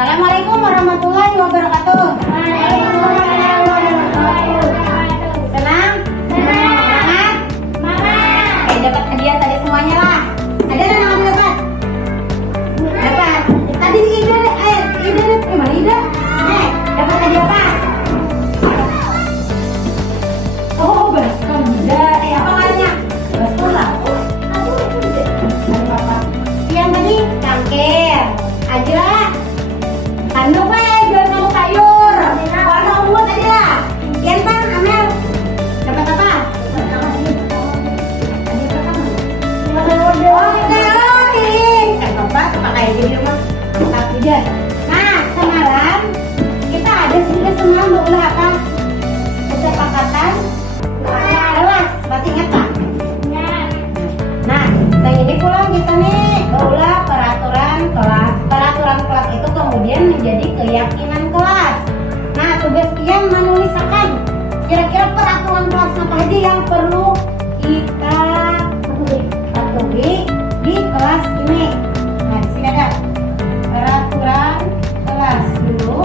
Assalamualaikum warahmatullahi wabarakatuh. Waalaikumsalam warahmatullahi wabarakatuh. Senang? Semangat. Semangat. Dapat hadiah tadi semuanya lah. Ada yang kamu dapat? Dapat. Tadi Ida, gimana Ida? Dapat hadiah apa? Oh, baskom Ida. Apa namanya? Baskom lah. Yang tadi cangkir. Ajla. Anduk jual kamu sayur. Warna ungu tadi lah. Kian Bang, Amel. Dapat apa? Bapak suka kayak gini rumah. Mantap juga. Nah, semalam kita ada sudah semalam berulah apa? Kesepakatan kelas. Masih ingat tak? Nah, yang ini pulang kita nih berulah peraturan kelas. Peraturan kelas itu kemudian menjadi keyakinan kelas. Nah, tugas Kian menuliskan kira-kira peraturan kelas apa aja yang perlu kita patuhi di kelas ini. Nah, di sini ada peraturan kelas dulu.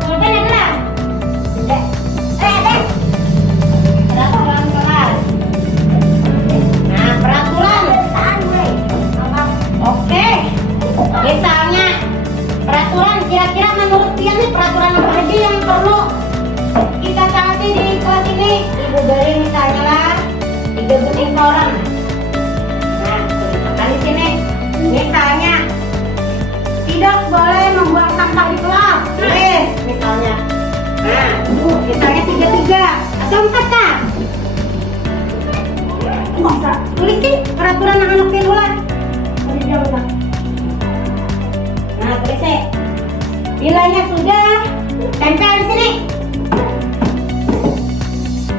Pulpen ada? Tidak. Ada. Peraturan kelas. Nah, peraturan. Oke. Misalnya peraturan, kira-kira menurut Pian nih peraturan apa aja yang perlu kita taati di kelas ini? Ibu beli misalnya lah 3 butir koran. Nah, tuliskan di sini. Misalnya tidak boleh membuang sampah di kelas. Tulis misalnya. Nah, misalnya 3 atau 4 kan? Bisa. Tulis sih peraturan anak-anak Pian ulang. Nah, tulis sih. Bilanya sudah, tempel di sini.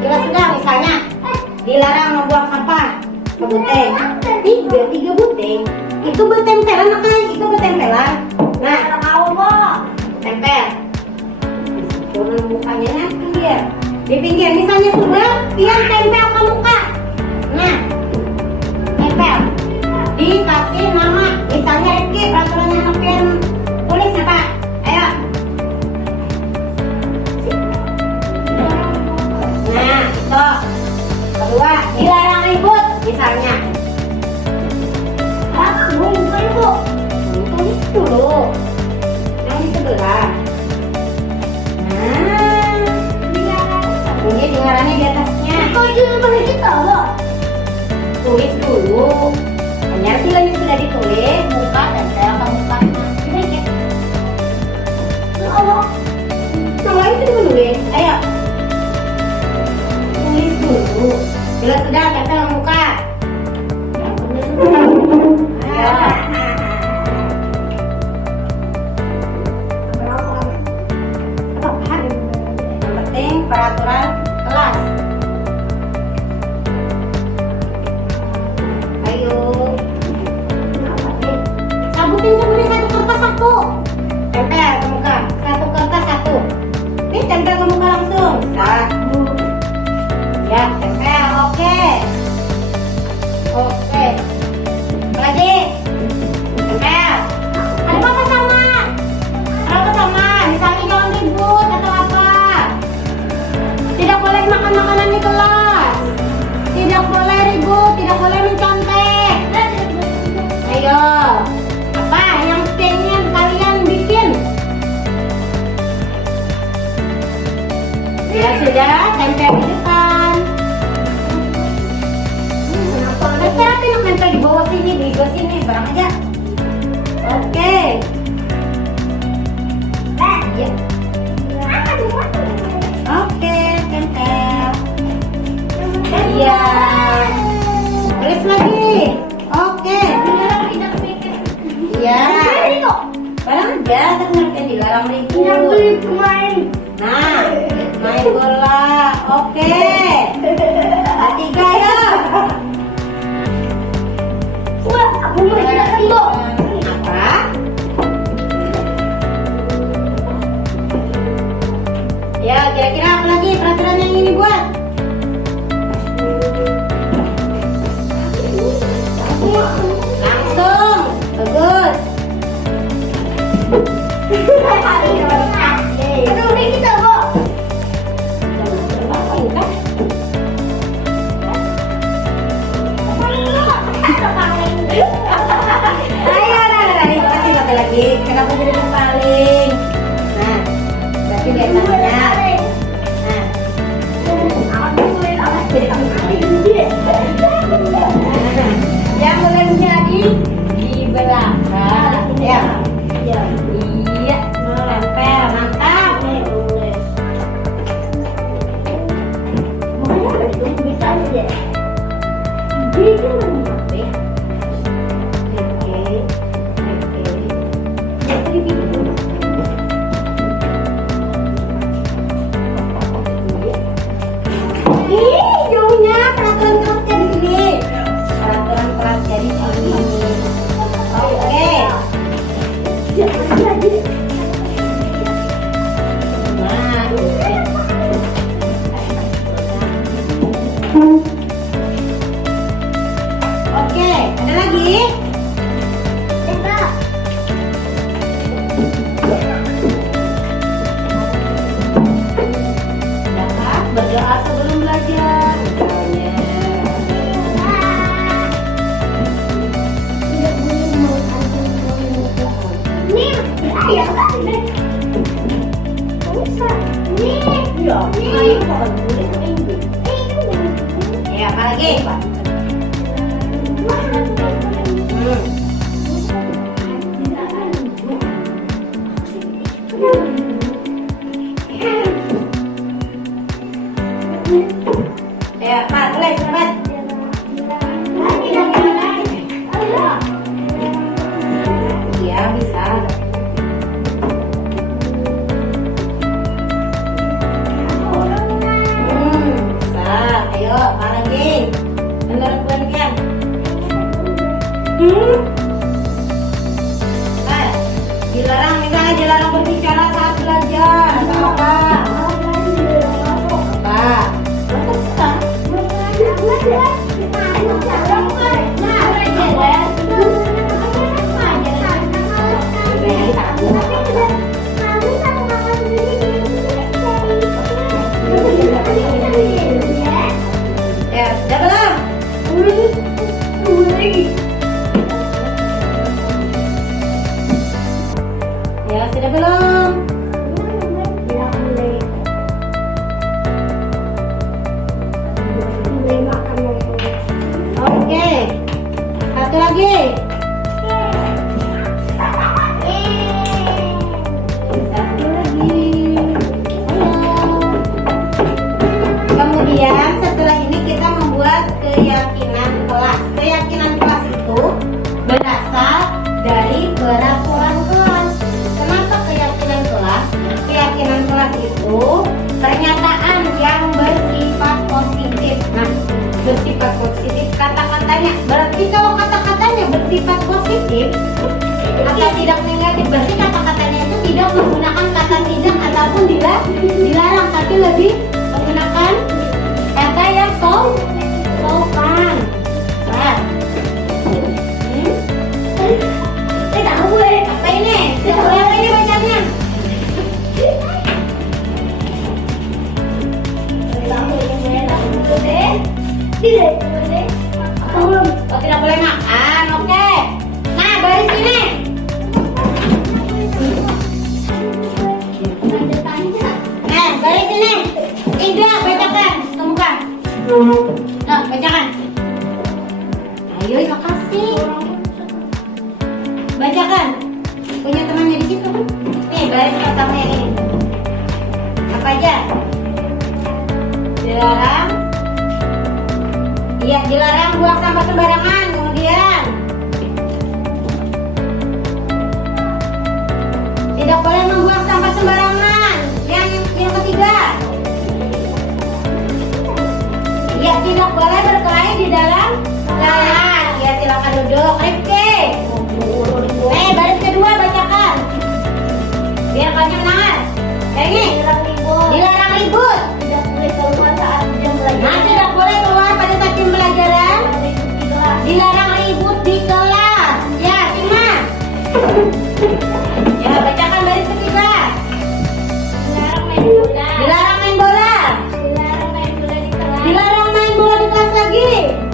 Bila sudah, misalnya dilarang membuang sampah ke buteng. 3 buteng. Itu bertempelan makanya, itu bertempelan. Nah, tempel. Turun mukanya nanti dia. Di pinggir, misalnya sudah, Pian tempel ke muka. Nah, tempel. Dikasih nama, misalnya Rifki, peraturannya anak Pian tulis apa? Ayo. Nah, itu. Kedua, dilarang ribut, misalnya. Tulis dulu. Yang di sebelah. Nah, ini dengarannya di atasnya. Tulis dulu. Hanya bilanya sudah ditulis, buka dan saya akan buka. Yang lain sudah menulis. Ayo. Tulis dulu. Bila sudah, kita buka. Ayo. Yang penting peraturan kelas. Ayo. Sabutin satu kertas satu. Tempel ke muka. Satu kertas satu. Ini tempel ke muka langsung. Satu. Ya, tempel. Oke. Oke. Lagi. Tempel. Ada apa sama? Apa sama? Misalnya jangan ribut atau apa. Tidak boleh makan makanan di kelas. Tidak boleh ribut. Tidak boleh mencontek. Ayo. Apa yang pengen kalian bikin? Ya sudah, tempel di depan. Terserah pinuk nempel di bawah sini, di bawah sini, barang aja. Oke. Ya. Oke, tempel. Iya. Tulis lagi. Oke. Iya. Barang aja, terus ngerti dilarang ribut. Nah, main bola. Oke. Ketiga ya. Aku mau tidak tembok. Apa? Ya, kira-kira apa lagi peraturan yang ini buat? Langsung. Bagus. lagi. Kenapa jadi berpaling? Nah, berarti di atasnya. Nah, yang mulai menjadi di belakang. Ya. Iya. Tempel, mantap. Jauhnya peraturan kelasnya di sini. Peraturan kelasnya di sini. Oke. Nah, oke, ada lagi? Dapat berdoa sebelum belajar, misalnya. Ya, apa lagi? Ya, Pak, boleh cepat. Iya, bisa. Bisa. Ayo, apa lagi? Menurut kalian? Dilarang, misalnya dilarang berbicara saat belajar. Apa? Ya, sudah belum? Ya, sudah belum? Oke. Satu lagi. Satu lagi. Kemudian setelah ini kita membuat keyakinan kelas. Keyakinan kelas itu berasal dari peraturan kelas. Kenapa keyakinan kelas? Keyakinan kelas itu pernyataan yang bersifat positif. Nah, bersifat positif kata-katanya. Berarti kalau kata-katanya bersifat positif atau tidak negatif, berarti kata-katanya itu tidak menggunakan kata tidak ataupun dilarang, tapi lebih menggunakan kata yang sopan. Nah. Apa ini? Apa ini bacanya? Oh, tidak boleh makan. Oke. Nah, baris sini. Nah, baris sini. Indra, bacakan. Temukan. Nah, bacakan. Ayo, makasih. Bacakan. Punya temannya di situ. Nih, baris pertama yang ini. Apa aja? Dilarang. Iya, dilarang buang sampah sembarangan. Kemudian tidak boleh membuang sampah sembarangan. Yang ketiga, ya tidak boleh berkelahi di dalam kelas. Ya, silakan duduk. Rifki. Baris kedua bacakan. Biar kalian mendengar. Kayak ini. Dilarang ribut. Tidak boleh keluar saat jam belajar. Nah, tidak boleh keluar pada saat jam pelajaran. Dilarang ribut di kelas. Ya, simak. Ya, bacakan baris ketiga. Dilarang main bola. Dilarang main bola. Dilarang main bola di kelas. Dilarang main bola di kelas lagi.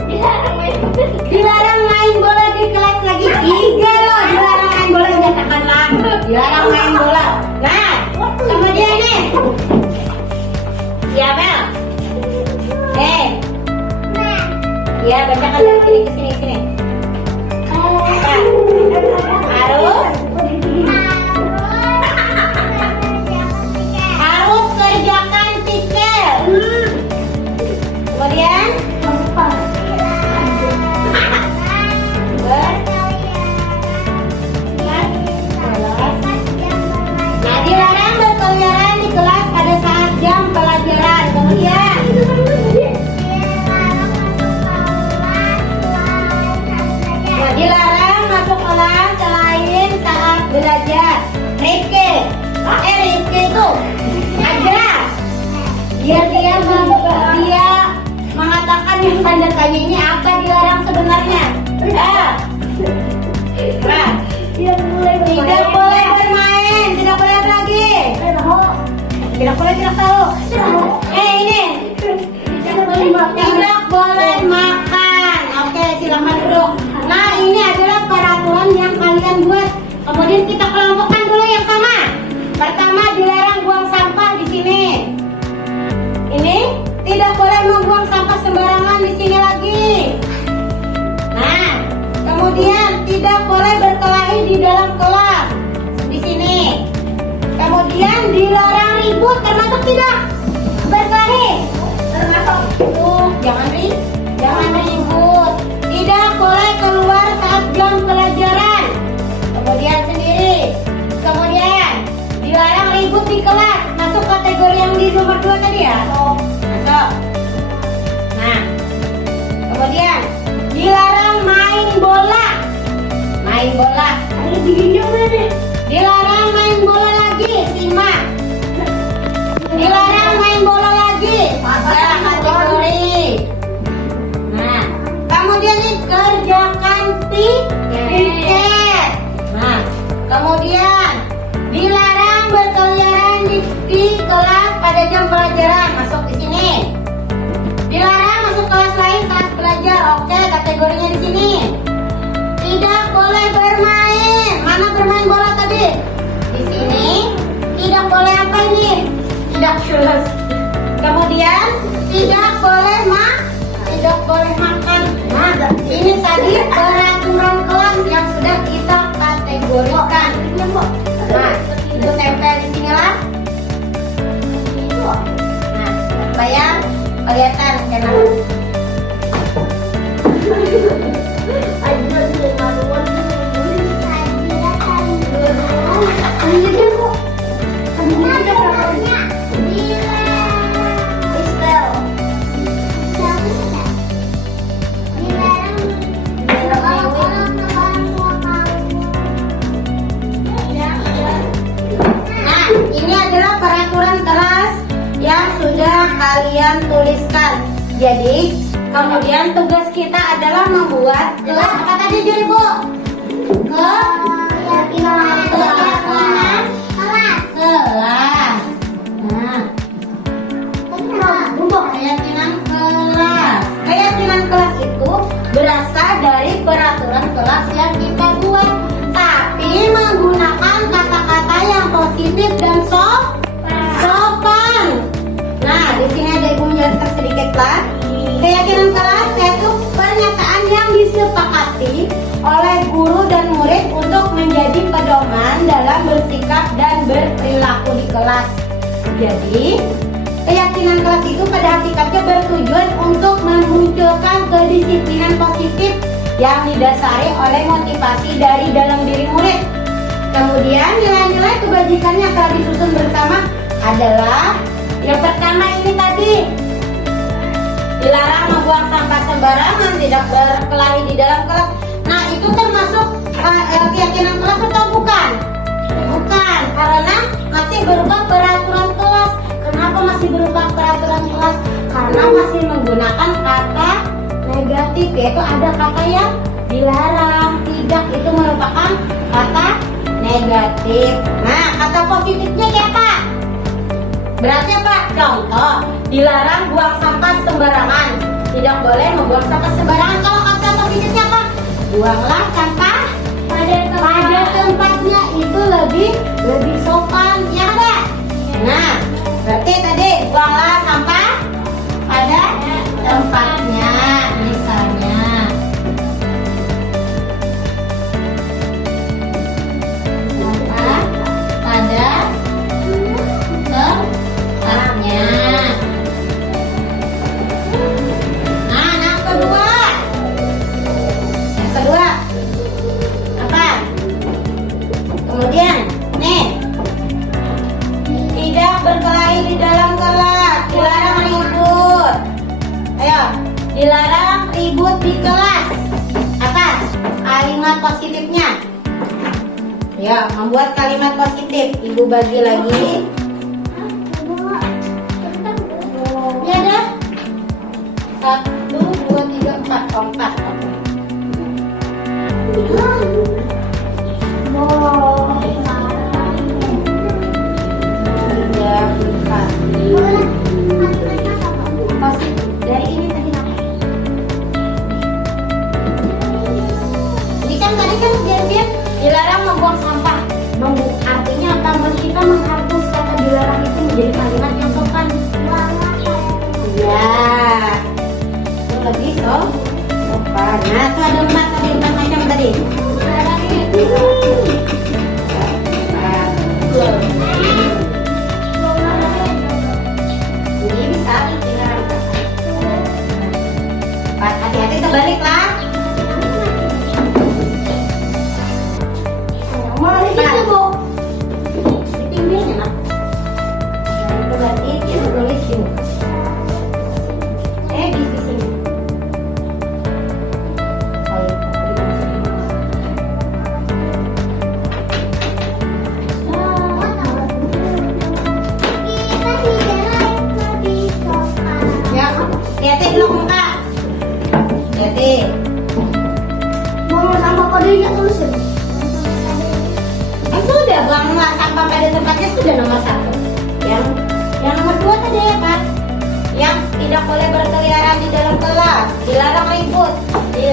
Dilarang main bola di kelas. Dilarang main bola di kelas lagi. Tiga loh, dilarang main bola, katakanlah. dilarang main bola. Nah, sama dia nih. Iya, Mel. Iya, bacakan dari sini ke sini, sini. Harus kerjakan pikir. Kemudian nah, dilarang berkeliaran di kelas pada saat jam pelajaran. Kemudian nah, dilarang masuk kelas selain saat belajar. Rifki itu aja biar dia mengatakan yang tanda tanya ini apa dilarang sebenarnya. Tidak boleh bermain, tidak boleh apa lagi? Tidak boleh tidak tahu. Ini tidak boleh makan. Oke, silakan duduk. Nah, ini adalah peraturan yang kalian buat. Kemudian kita kelompokkan dulu yang sama. Pertama, dilarang buang sampah di sini. Ini tidak boleh membuang sampah sembarangan di sini lagi. Nah, kemudian tidak boleh berkelahi di dalam kelas di sini. Kemudian dilarang ribut, termasuk tidak berkelahi. Termasuk jangan ribut. Tidak boleh keluar saat jam pelajaran. Kemudian sendiri. Kemudian dilarang ribut di kelas. Masuk kategori yang di nomor 2 tadi ya? Masuk. Nah, kemudian dilarang main bola. Main bola. Dilarang main bola lagi, simak. Dilarang main bola lagi. Ada kategori. Nah, kemudian ini kerjakan tiket. Nah, kemudian dilarang berkeliaran di kelas pada jam pelajaran. Masuk di sini. Dilarang masuk kelas lain saat belajar. Oke, kategorinya di sini. Tidak boleh bermain. Mana bermain bola tadi? Di sini. Tidak boleh apa ini? Tidak jelas. Kemudian tidak boleh makan. Nah, ini tadi peraturan kelas yang sudah kita kategorikan. Nah, itu tempel di sinilah. Nah, supaya kelihatan channel. Nah, ini adalah peraturan kelas yang sudah kalian tuliskan. Jadi, kemudian tugas kita adalah membuat kelas apa tadi jadi Bu? Kelas. Nah, keyakinan kelas. Keyakinan kelas itu berasal dari peraturan kelas yang kita buat, tapi menggunakan kata-kata yang positif dan sopan. Nah, di sini ada Ibu menjelaskan sedikit lah. Keyakinan kelas yaitu pernyataan yang disepakati oleh guru dan murid untuk menjadi pedoman dalam bersikap dan berperilaku di kelas. Jadi, keyakinan kelas itu pada hakikatnya bertujuan untuk memunculkan kedisiplinan positif yang didasari oleh motivasi dari dalam diri murid. Kemudian nilai-nilai kebajikan yang telah disusun bersama adalah yang pertama ini tadi, dilarang membuang sampah sembarangan, tidak berkelahi di dalam kelas. Nah, itu termasuk keyakinan kelas atau bukan? Bukan, karena masih berupa peraturan kelas. Kenapa masih berupa peraturan kelas? Karena masih menggunakan kata negatif, yaitu ada kata yang dilarang. Tidak, itu merupakan kata negatif. Nah, kata positifnya kayak apa? Berarti apa? Contoh, dilarang buang sampah sembarangan. Tidak boleh membuang sampah sembarangan. Kalau kata positifnya apa? Buanglah sampah pada tempatnya. Itu lebih Ya, membuat kalimat positif. Ibu bagi lagi. Ya dah. 1, 2, 3, 4. Oh, 4. Positif. Dari ini tadi apa? Ini kan tadi kan dia dilarang membuang sampah. Artinya apa? Kita menghapus kata dilarang itu menjadi kalimat yang sopan. Ya. Itu lebih sopan. Nah, itu ada 4 macam tadi. Ini bisa dilarang. Hati-hati terbalik lah. Di pinggirnya nak. Nah, itu berarti kita tulis sini. Di sini. Ya, hati-hati dulu muka. Hati-hati. Mau sama kodenya tulisin. Sudah buang sampah pada tempatnya sudah nomor 1. Yang nomor 2 tadi apa? Yang tidak boleh berkeliaran di dalam kelas, dilarang ribut di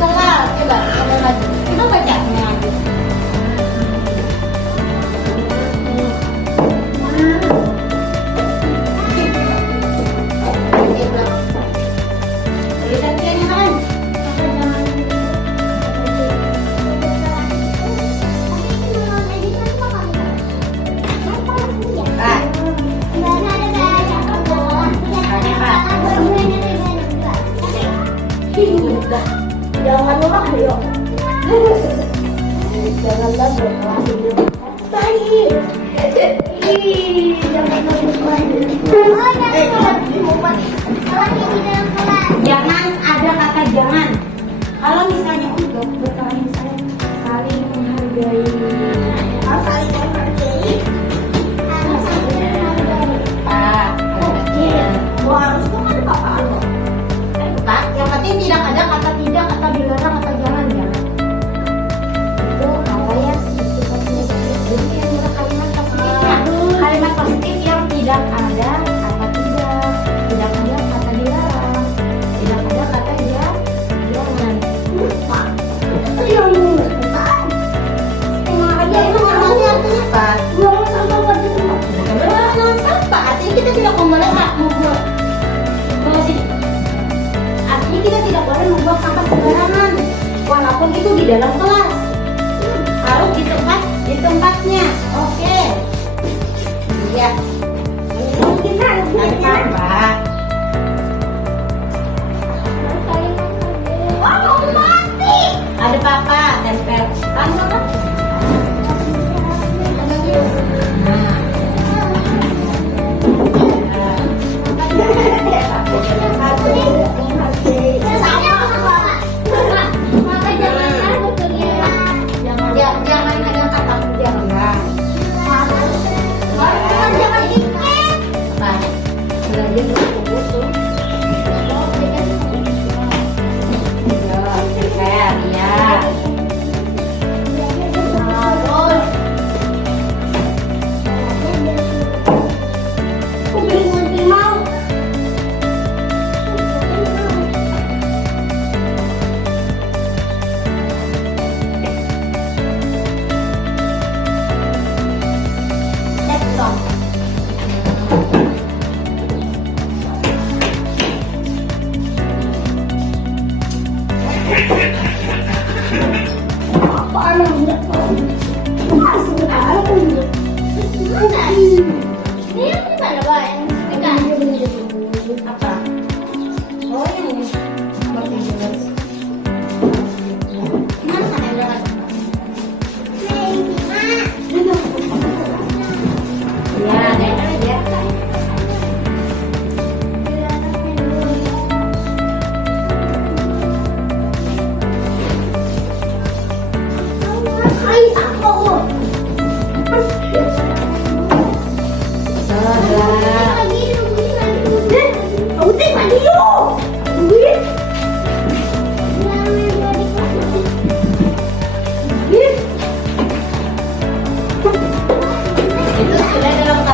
kelas. Coba lagi. Kita bacanya lagi. Tulisan kiannya kan? Jangan lupa ayo. Jangan lupa baik. Jangan lupa. Jangan ada kata jangan. Kalau misalnya untuk berkali misalnya saling menghargai. Saling menghargai. Harus tuh kan apa? Pak, yang penting tidak ada kata tidak, kata dilarang, kata jangan ya. Itu kata yang sifatnya jadi yang ada kalimat positifnya. Kalimat positif yang tidak ada kata tidak ada kata dilarang, tidak ada kata jangan. Tengok aja itu namanya artinya apa? Buang sampah pada tempat. Buang sampah, artinya kita tidak boleh membuang. Artinya kita tidak boleh membuang sampah sembarangan, walaupun itu di dalam kelas. Harus di tempatnya. Oke. Iya. Ada sampah. Oh, mati. Ada papa tempel. Tahu apa?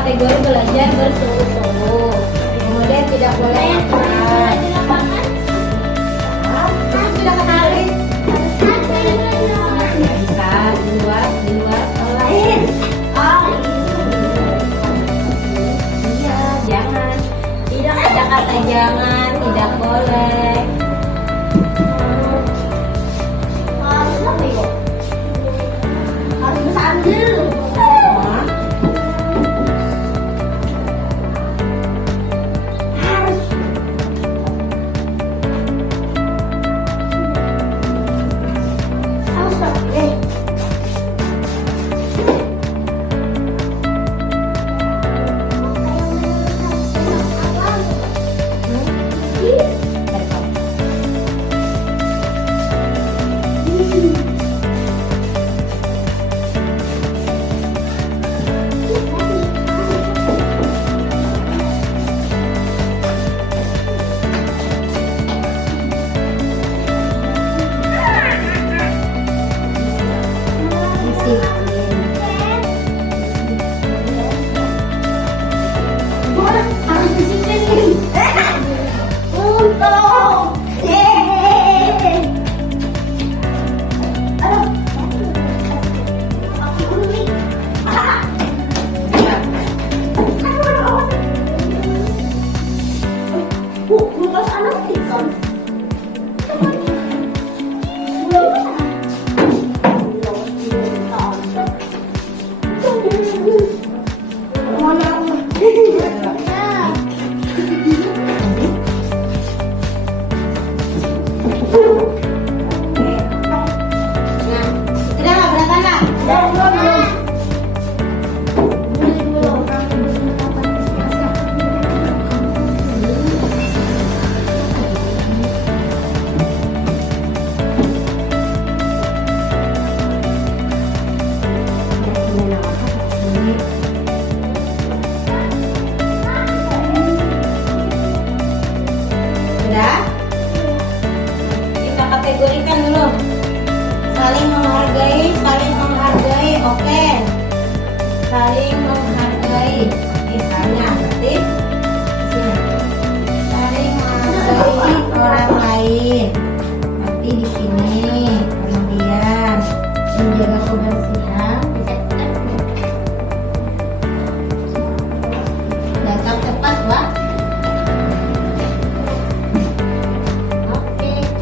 kategori belajar bersungguh-sungguh. Kemudian tidak boleh makan. Tidak kenalin. Bisa di luar lain. Iya, jangan. Tidak ada kata jangan, tidak boleh. Harus bersandil. Sudah? Kita kategorikan dulu. Saling menghargai, oke. Saling menghargai. Misalnya, berarti sini. Saling menghargai orang lain. Berarti di sini. Kemudian menjaga kebersihan. Datang tepat, Wak.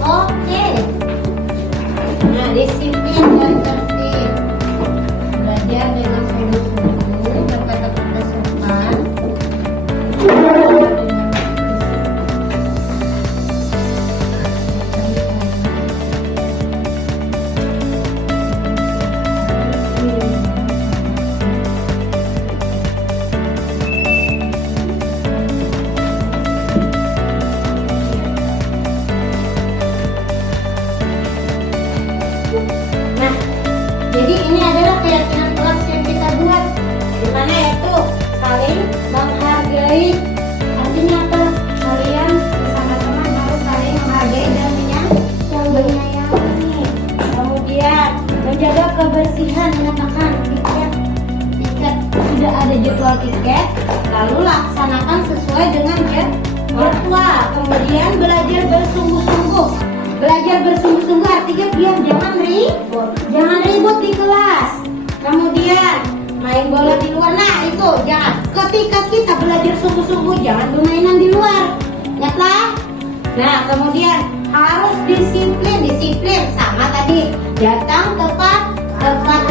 Oke. Nah, disiplin dan tertib. Belajar dengan sungguh-sungguh, berkata-kata sopan. Nah, jadi ini adalah keyakinan kelas yang kita buat, dimana yaitu saling menghargai. Artinya apa? Kalian bersama teman harus saling menghargai dan menyayangi. Kemudian menjaga kebersihan, menetapkan tiket sudah ada jadwal tiket, lalu laksanakan sesuai dengan jadwal. Kemudian belajar bersungguh-sungguh. Belajar bersungguh-sungguh artinya biar jangan ribut di kelas. Kemudian main bola di luar. Nah itu jangan. Ketika kita belajar sungguh-sungguh jangan bermainan di luar. Ingatlah. Nah kemudian harus disiplin sama tadi. Datang tepat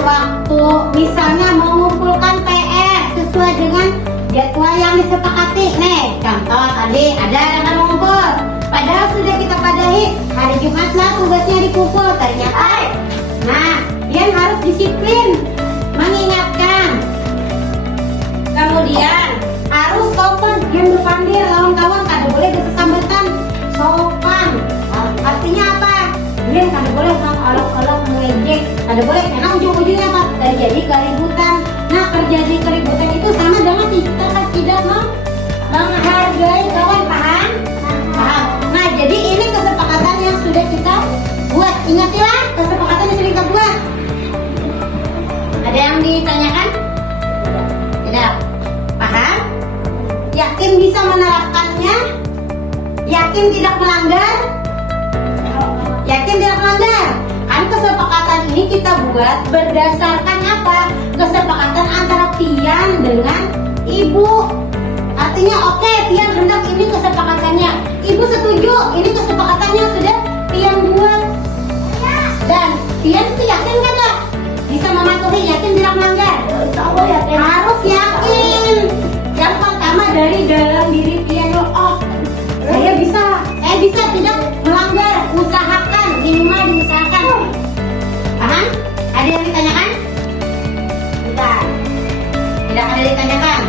waktu. Misalnya mengumpulkan PR sesuai dengan jadwal yang disepakati. Nih contoh tadi ada yang mengumpul. Padahal sudah kita padahi hari Jumat lah tugasnya dikumpul ternyata. Nah, dia harus disiplin, mengingatkan. Kemudian harus sopan, jangan berpandir lawan kawan, kada boleh kesambatan. Sopan, artinya apa? Dia kada boleh olok-olok mengejek, kada boleh karena ujung-ujungnya apa? Terjadi keributan. Nah, terjadi keributan itu sama dengan kita tidak menghargai kawan, paham? Paham. Nah, jadi ini kesepakatan yang sudah kita buat. Ingatilah kesepakatan yang sudah kita buat. Ada yang ditanyakan? Tidak. Paham? Yakin bisa menerapkannya? Yakin tidak melanggar? Yakin tidak melanggar? Kan kesepakatan ini kita buat berdasarkan apa? Kesepakatan antara Pian dengan Ibu. Artinya oke, Pian hendak ini kesepakatannya. Ibu setuju, ini kesepakatannya sudah Pian buat. Dan Pian itu yakin kan nggak? Bisa mematuhi, yakin tidak melanggar? Insya Allah yakin. Harus yakin. Yang pertama dari dalam diri Pian, oh saya bisa tidak melanggar. Usahakan, minimal diusahakan. Paham? Ada yang ditanyakan? Tidak. Tidak ada yang ditanyakan.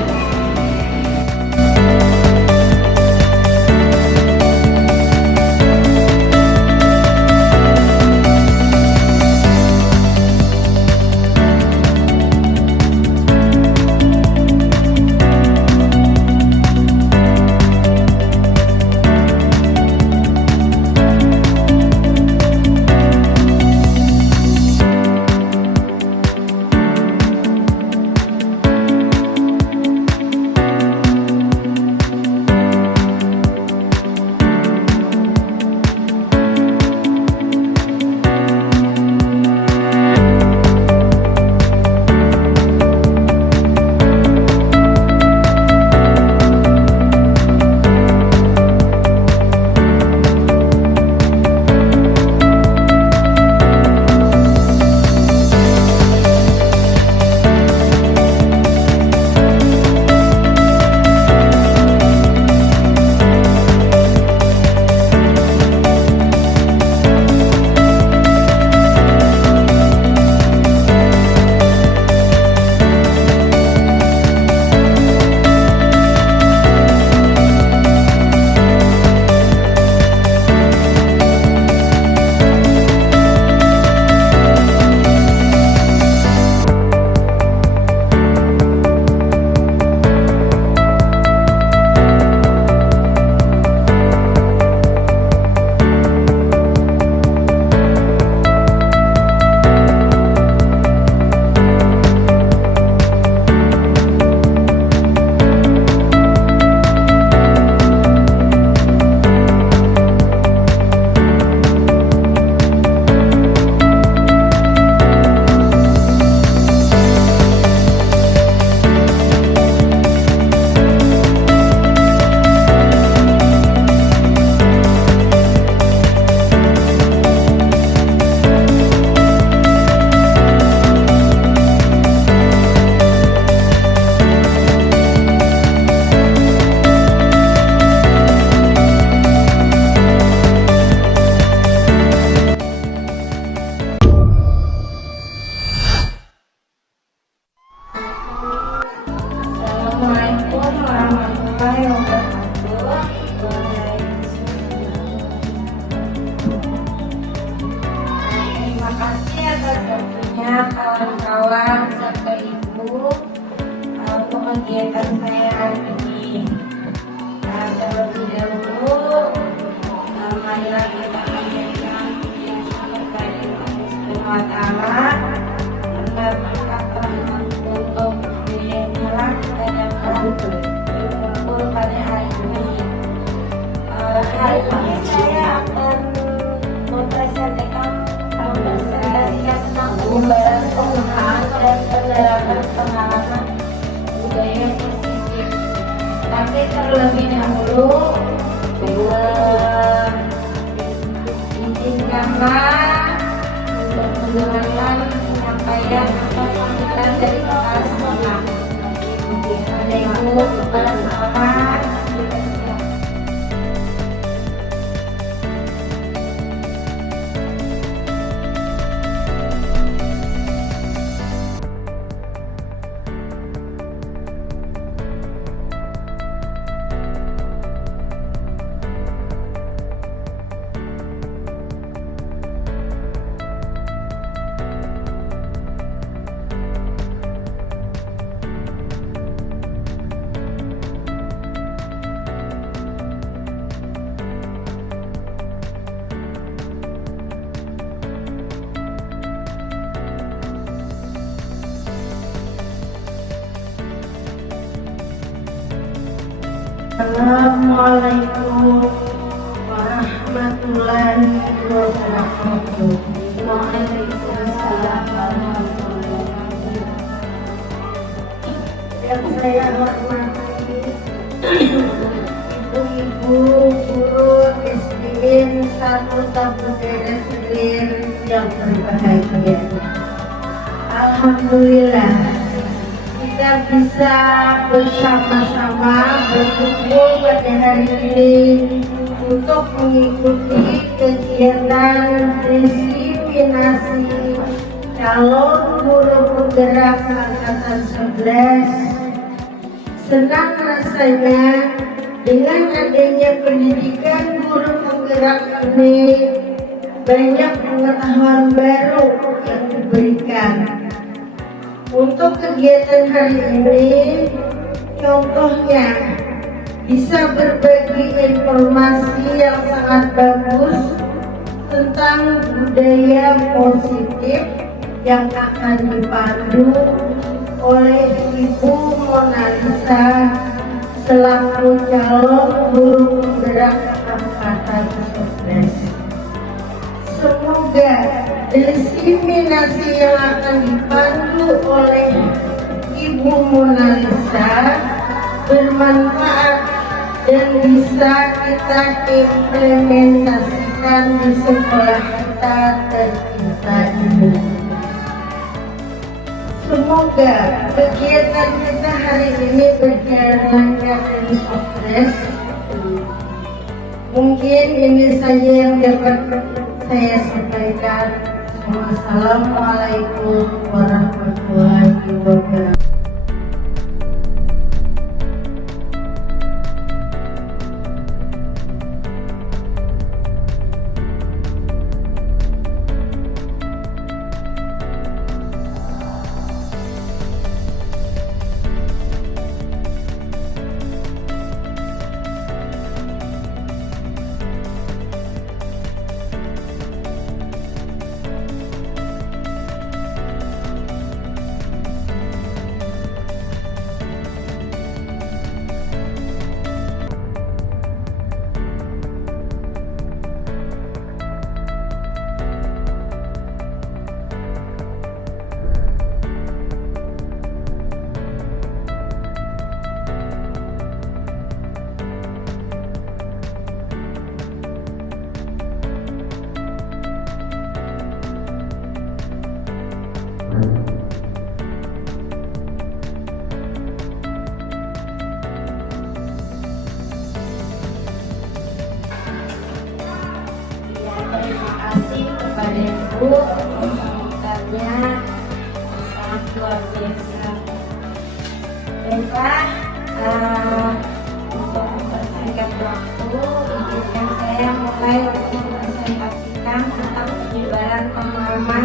Assalamualaikum warahmatullahi wabarakatuh. Terima kasih atas waktunya kawan-kawan serta ibu untuk kegiatan saya hari ini. Terlebih dahulu, marilah kita panjatkan puji syukur kepada Allah Subhanahu wa Ta'ala atas berkat untuk beliau kita dapat berkumpul pada hari ini. Hari ini saya akan mempresentasikan tentang penyebaran penggunaan dan penerapan pengalaman budaya positif. Tapi terlebih dahulu, izinkanlah untuk mendengarkan penyampaian atau sambutan dari kepala sekolah. Kepada Ibu Kepala Sekolah, Assalamualaikum warahmatullahi wabarakatuh. Waalaikumsalam warahmatullahi wabarakatuh. Yang saya hormati ibu-ibu guru SDN 1 Tabudaerah Hilir yang berbahagia. Alhamdulillah kita bisa bersama-sama berkumpul pada hari ini untuk mengikuti kegiatan diseminasi calon guru penggerak angkatan 11. Senang rasanya dengan adanya pendidikan guru penggerak ini, banyak pengetahuan baru yang diberikan. Untuk kegiatan hari ini, contohnya bisa berbagi informasi yang sangat bagus tentang budaya positif yang akan dipandu oleh Ibu Mona Lisa selaku calon guru penggerak angkatan 11. Semoga diseminasi yang akan dipandu oleh Ibu Mona Lisa bermanfaat dan bisa kita implementasikan di sekolah kita dan kita ini. Semoga kegiatan kita hari ini berjalan lancar dan sukses. Mungkin ini saja yang dapat saya sampaikan. Wassalamualaikum warahmatullahi wabarakatuh. Terima kasih kepada Ibu, sambutannya sangat luar biasa. Baiklah, untuk mempersingkat waktu, izinkan saya mulai untuk mempresentasikan tentang penyebaran pemahaman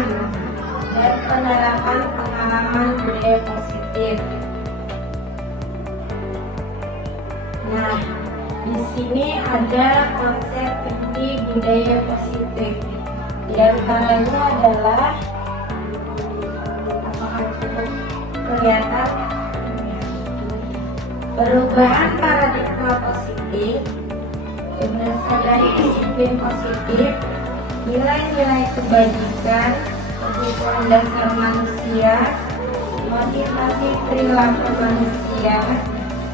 dan penerapan pengalaman budaya positif. Nah, di sini ada konsep inti budaya positif. Di antaranya adalah, apakah cukup kelihatan? Perubahan paradigma positif berasal dari disiplin positif, nilai-nilai kebajikan, kebutuhan dasar manusia, motivasi perilaku manusia,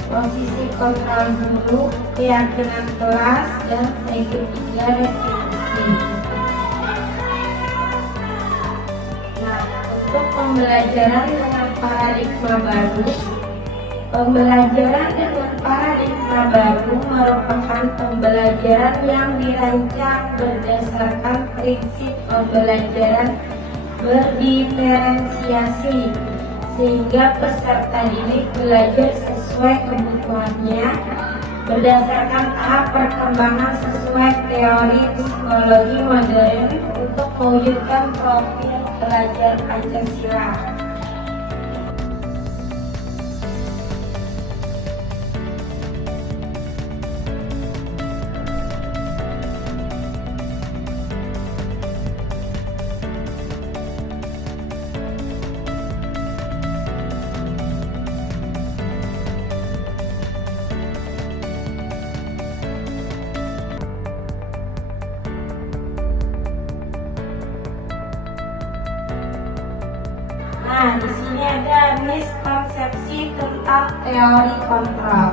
posisi kontrol guru, keyakinan kelas, dan segitiga restitusi. Nah, untuk pembelajaran dengan paradigma baru, pembelajaran dengan paradigma baru merupakan pembelajaran yang dirancang berdasarkan prinsip pembelajaran berdiferensiasi, sehingga peserta didik belajar sesuai kebutuhannya berdasarkan tahap perkembangan sesuai teori psikologi modern untuk mewujudkan profil pelajar Pancasila. tentang teori kontrol,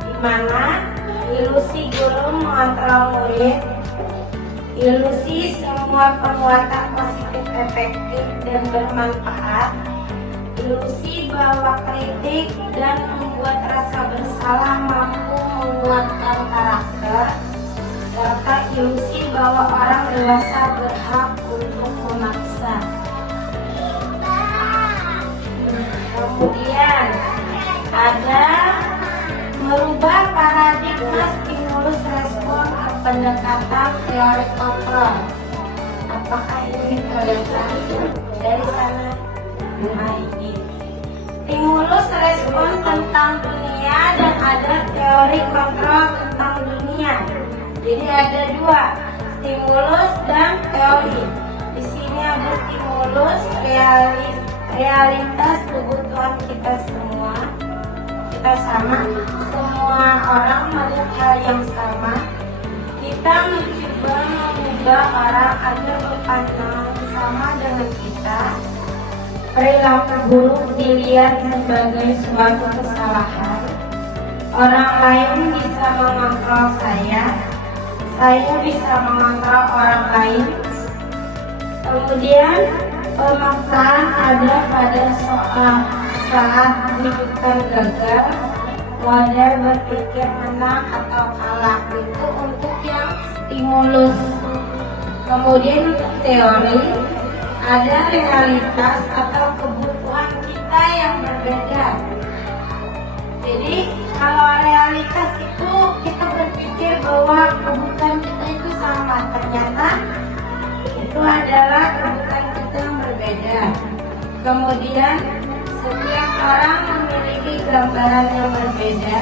di mana ilusi guru mengontrol murid, ilusi semua perbuatan positif efektif dan bermanfaat, ilusi bahwa kritik dan membuat rasa bersalah mampu menguatkan karakter, serta ilusi bahwa orang dewasa berhak untuk memaksa. Kemudian ada merubah paradigma stimulus respon ke pendekatan teori kontrol. Apakah ini kelihatan dari sana? Nah, ini stimulus respon tentang dunia dan ada teori kontrol tentang dunia. Jadi ada dua, stimulus dan teori. Di sini ada stimulus realitas kebutuhan kita semua. Kita sama, semua orang melihat hal yang sama. Kita mencoba mengubah orang agar berpandangan sama dengan kita. Perilaku buruk dilihat sebagai suatu kesalahan. Orang lain bisa mengontrol saya bisa mengontrol orang lain. Kemudian pemaksaan ada pada saat bukan gagal, model berpikir menang atau kalah, itu untuk yang stimulus. Kemudian untuk teori ada realitas atau kebutuhan kita yang berbeda. Jadi kalau realitas itu kita berpikir bahwa kebutuhan kita itu sama, ternyata itu adalah kebutuhan kita yang berbeda. Kemudian setiap orang memiliki gambaran yang berbeda.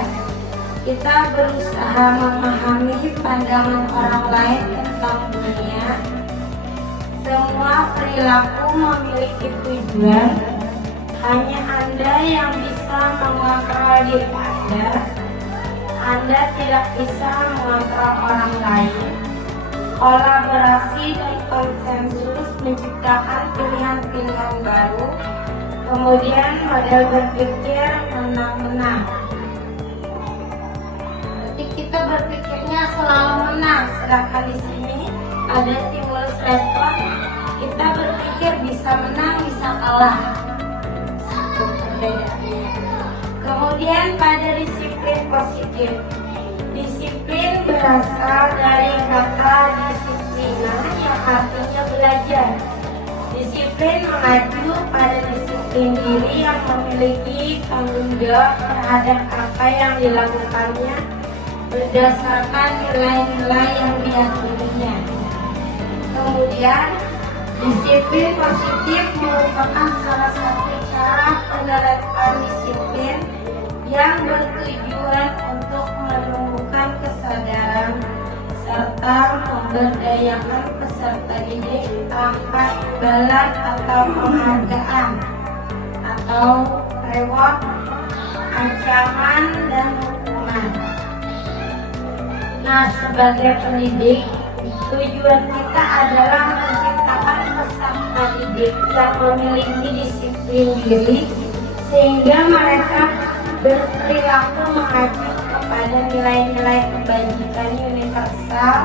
Kita berusaha memahami pandangan orang lain tentang dunia. Semua perilaku memiliki tujuan. Hanya Anda yang bisa mengontrol diri Anda. Anda tidak bisa mengontrol orang lain. Kolaborasi dan konsensus menciptakan pilihan-pilihan baru. Kemudian model berpikir menang-menang. Jadi kita berpikirnya selalu menang. Sedangkan di sini ada stimulus respon. Kita berpikir bisa menang, bisa kalah. Kemudian pada disiplin positif. Disiplin berasal dari kata disiplina yang artinya belajar. Disiplin mengacu pada disiplin diri yang memiliki tanggung jawab terhadap apa yang dilakukannya berdasarkan nilai-nilai yang diakininya. Kemudian disiplin positif merupakan salah satu cara penerapan disiplin yang bertujuan untuk menumbuhkan kesadaran serta memberdayakan peserta didik tanpa imbalan atau penghargaan atau reward, ancaman, dan hukuman. Nah, sebagai pendidik, tujuan kita adalah menciptakan peserta didik yang memiliki disiplin diri sehingga mereka berperilaku mengacu kepada nilai-nilai kebajikan universal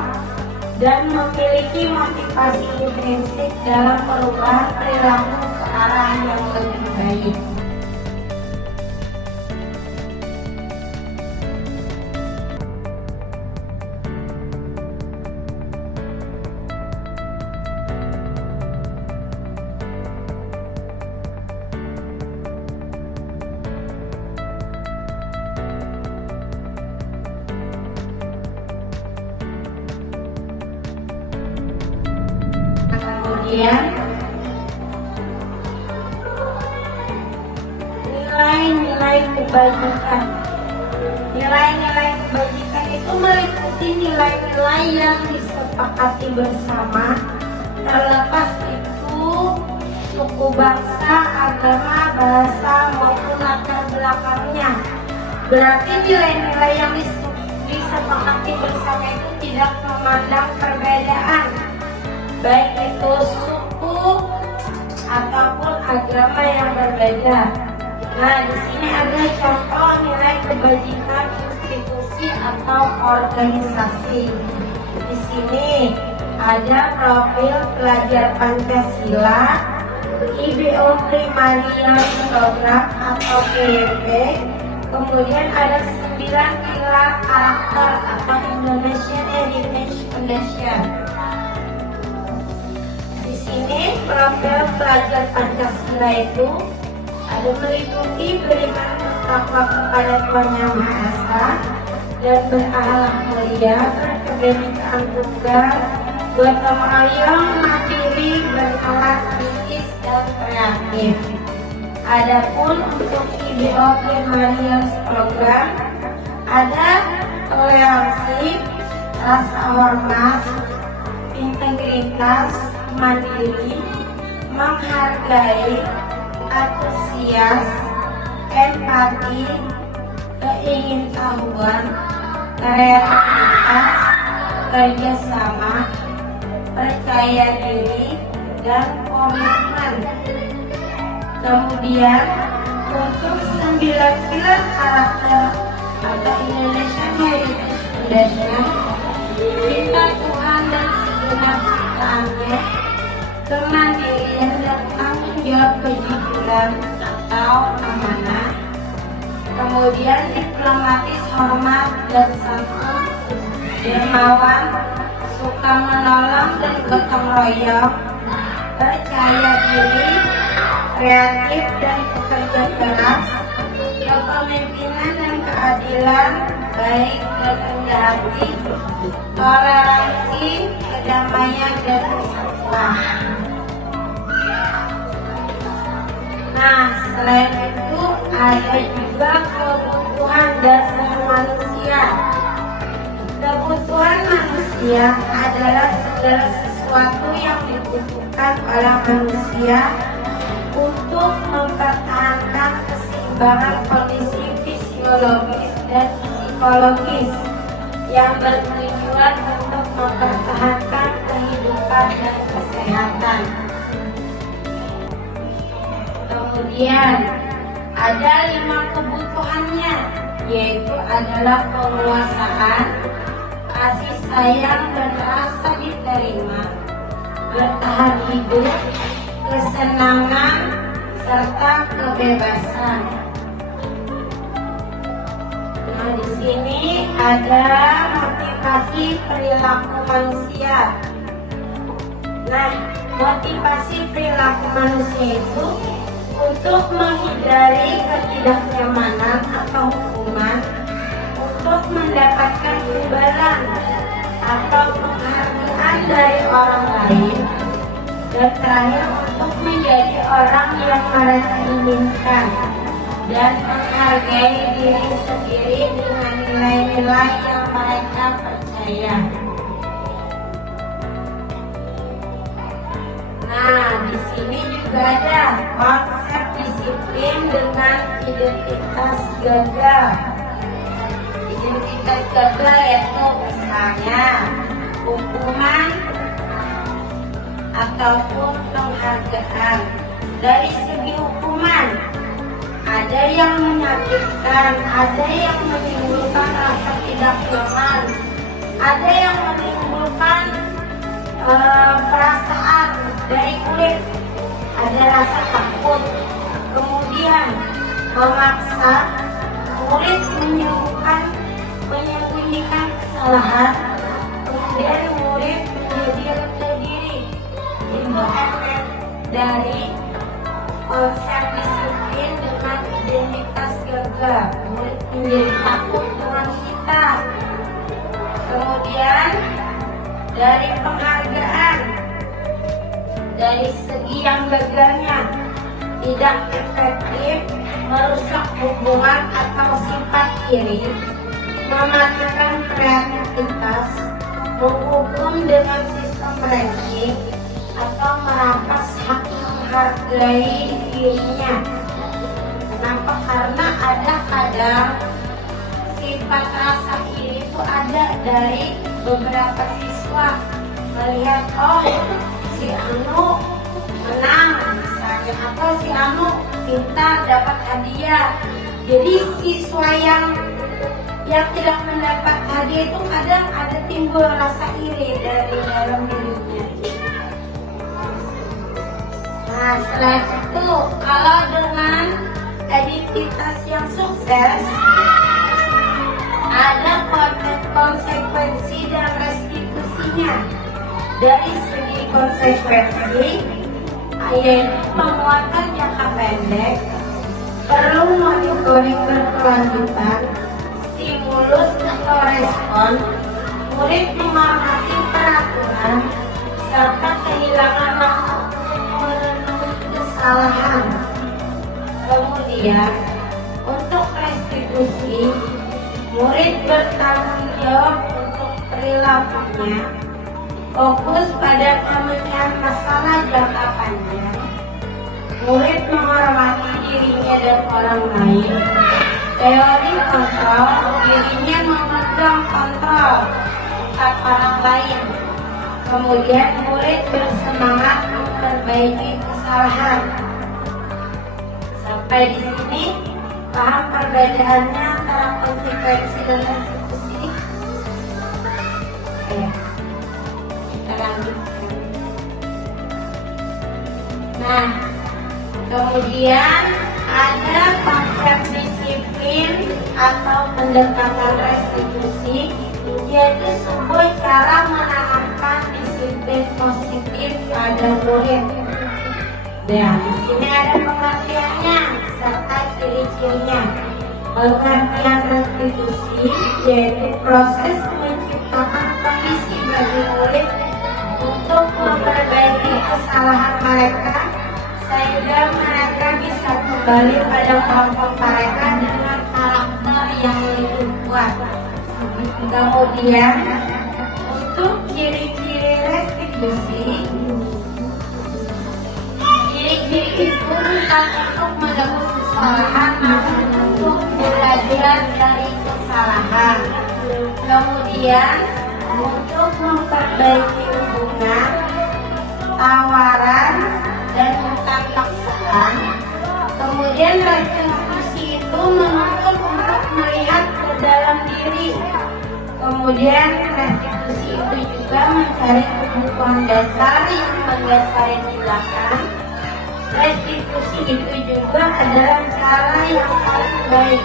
dan memiliki motivasi intrinsik dalam perubahan perilaku ke arah yang lebih baik. Kemudian nilai-nilai kebajikan. Nilai-nilai kebajikan itu meliputi nilai-nilai yang disepakati bersama, terlepas itu suku, bangsa, agama, bahasa maupun latar belakangnya. Berarti nilai-nilai yang disepakati bersama itu tidak memandang perbedaan, baik itu suku ataupun agama yang berbeda. Nah, di sini ada contoh nilai kebajikan institusi atau organisasi. Di sini ada profil pelajar Pancasila, IBO Primarian Program atau PMP. Kemudian ada 9 pilar karakter atau Indonesian Heritage Foundation. Di sini profil pelajar Pancasila itu ada meliputi beriman bertakwa kepada Tuhan Yang Maha Esa dan berakhlak mulia, berkebenekaan tunggal, gotong royong, mandiri, berkelas, kritis dan kreatif. Adapun untuk IBO Primarian Program ada toleransi, rasa hormat, integritas, mandiri, menghargai, antusias, empati, keingintahuan, kreativitas, kerjasama, percaya diri, dan komitmen. Kemudian untuk 9 pilar karakter atau Indonesian Heritage Foundation, cinta Tuhan dan segenap ciptaannya, kemandirian dan tanggung jawab kejujuran atau amanah, kemudian diplomatis, hormat dan santun, dermawan, suka menolong dan gotong royong, percaya diri, kreatif dan pekerja keras, kepemimpinan dan keadilan, baik dan rendah hati, toleransi, kedamaian dan persatuan. Nah, selain itu ada juga kebutuhan dasar manusia. Kebutuhan manusia adalah segala sesuatu yang dibutuhkan oleh manusia untuk mempertahankan keseimbangan kondisi fisiologis dan psikologis yang bertujuan untuk mempertahankan kehidupan dan kesehatan. Kemudian ada 5 kebutuhannya, yaitu adalah penguasaan, kasih sayang dan rasa diterima, bertahan hidup, kesenangan, serta kebebasan. Nah, di sini ada motivasi perilaku manusia. Nah, motivasi perilaku manusia itu untuk menghindari ketidaknyamanan atau hukuman, untuk mendapatkan imbalan atau penghargaan dari orang lain, dan terakhir untuk menjadi orang yang mereka inginkan dan menghargai diri sendiri dengan nilai-nilai yang mereka percaya. Nah, di sini juga ada konsep disiplin dengan identitas gagal. Identitas gagal yaitu misalnya hukuman ataupun penghargaan. Dari segi hukuman, ada yang menyakitkan, ada yang menimbulkan rasa tidak nyaman, ada yang menimbulkan perasaan dari kulit, ada rasa takut. Kemudian memaksa murid menyembunyikan kesalahan, kemudian murid menjadi rendah diri. Itu efek dari konsep disiplin dengan identitas gagal. Murid menjadi takut dengan kita. Kemudian dari penghargaan, dari segi yang gagalnya tidak efektif, merusak hubungan atau sifat iri, mematikan kreativitas, menghukum dengan sistem ranking, atau merampas hak menghargai dirinya. Kenapa? Karena ada kadang sifat rasa iri itu ada dari beberapa siswa melihat, oh si Anu menang misalnya, atau si Anu pintar dapat hadiah. Jadi siswa yang tidak mendapat hadiah itu kadang ada timbul rasa iri dari dalam dirinya. Nah, selain itu, kalau dengan identitas yang sukses, ada konsekuensi dan restitusinya. Dari segi konsekuensi, yaitu penguatan jangka pendek, perlu monitoring berkelanjutan, stimulus atau respon, murid memahami peraturan, serta kehilangan rasa memenuhi kesalahan. Kemudian, untuk restitusi, murid bertanggung jawab untuk perilakunya, fokus pada pemecahan masalah jangka panjang. Murid menghormati dirinya dan orang lain. Teori kontrol, dirinya memegang kontrol atas orang lain. Kemudian murid bersemangat memperbaiki kesalahan. Sampai di sini paham perbedaannya antara konsekuensi dan restitusi? Ya, kita lanjutkan. Nah, kemudian ada konsep disiplin atau pendekatan restitusi, yaitu sebuah cara menanamkan disiplin positif pada murid. Dan di sini ada pengertiannya serta ciri-cirinya. Pengertian restitusi yaitu proses menciptakan kondisi bagi murid untuk memperbaiki kesalahan mereka sehingga mereka bisa kembali pada kelompok mereka dengan karakter yang lebih kuat. Kemudian untuk ciri-ciri restitusi, ciri-ciri itu bukan untuk menebus kesalahan, namun untuk belajar dari kesalahan. Kemudian untuk memperbaiki hubungan, tawaran, dan bukan paksaan. Kemudian restitusi itu menuntut untuk melihat ke dalam diri. Kemudian restitusi itu juga mencari kebutuhan dasar yang mendasari tindakan. Restitusi itu juga adalah cara yang paling baik.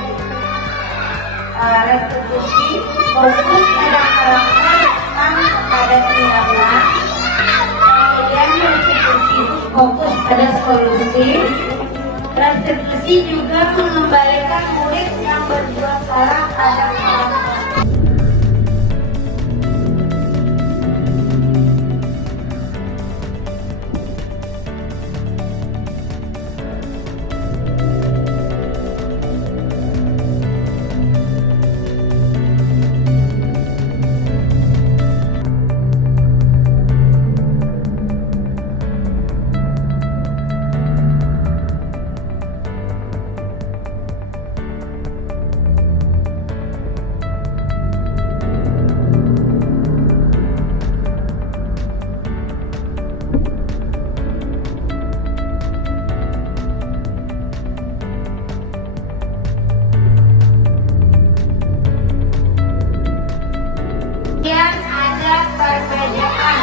Restitusi fokus pada karakter, bukan pada tindakan. Kemudian restitusi fokus pada solusi. Restitusi juga mengembalikan murid yang berbuat salah pada karakter. Kemudian ada perbedaan.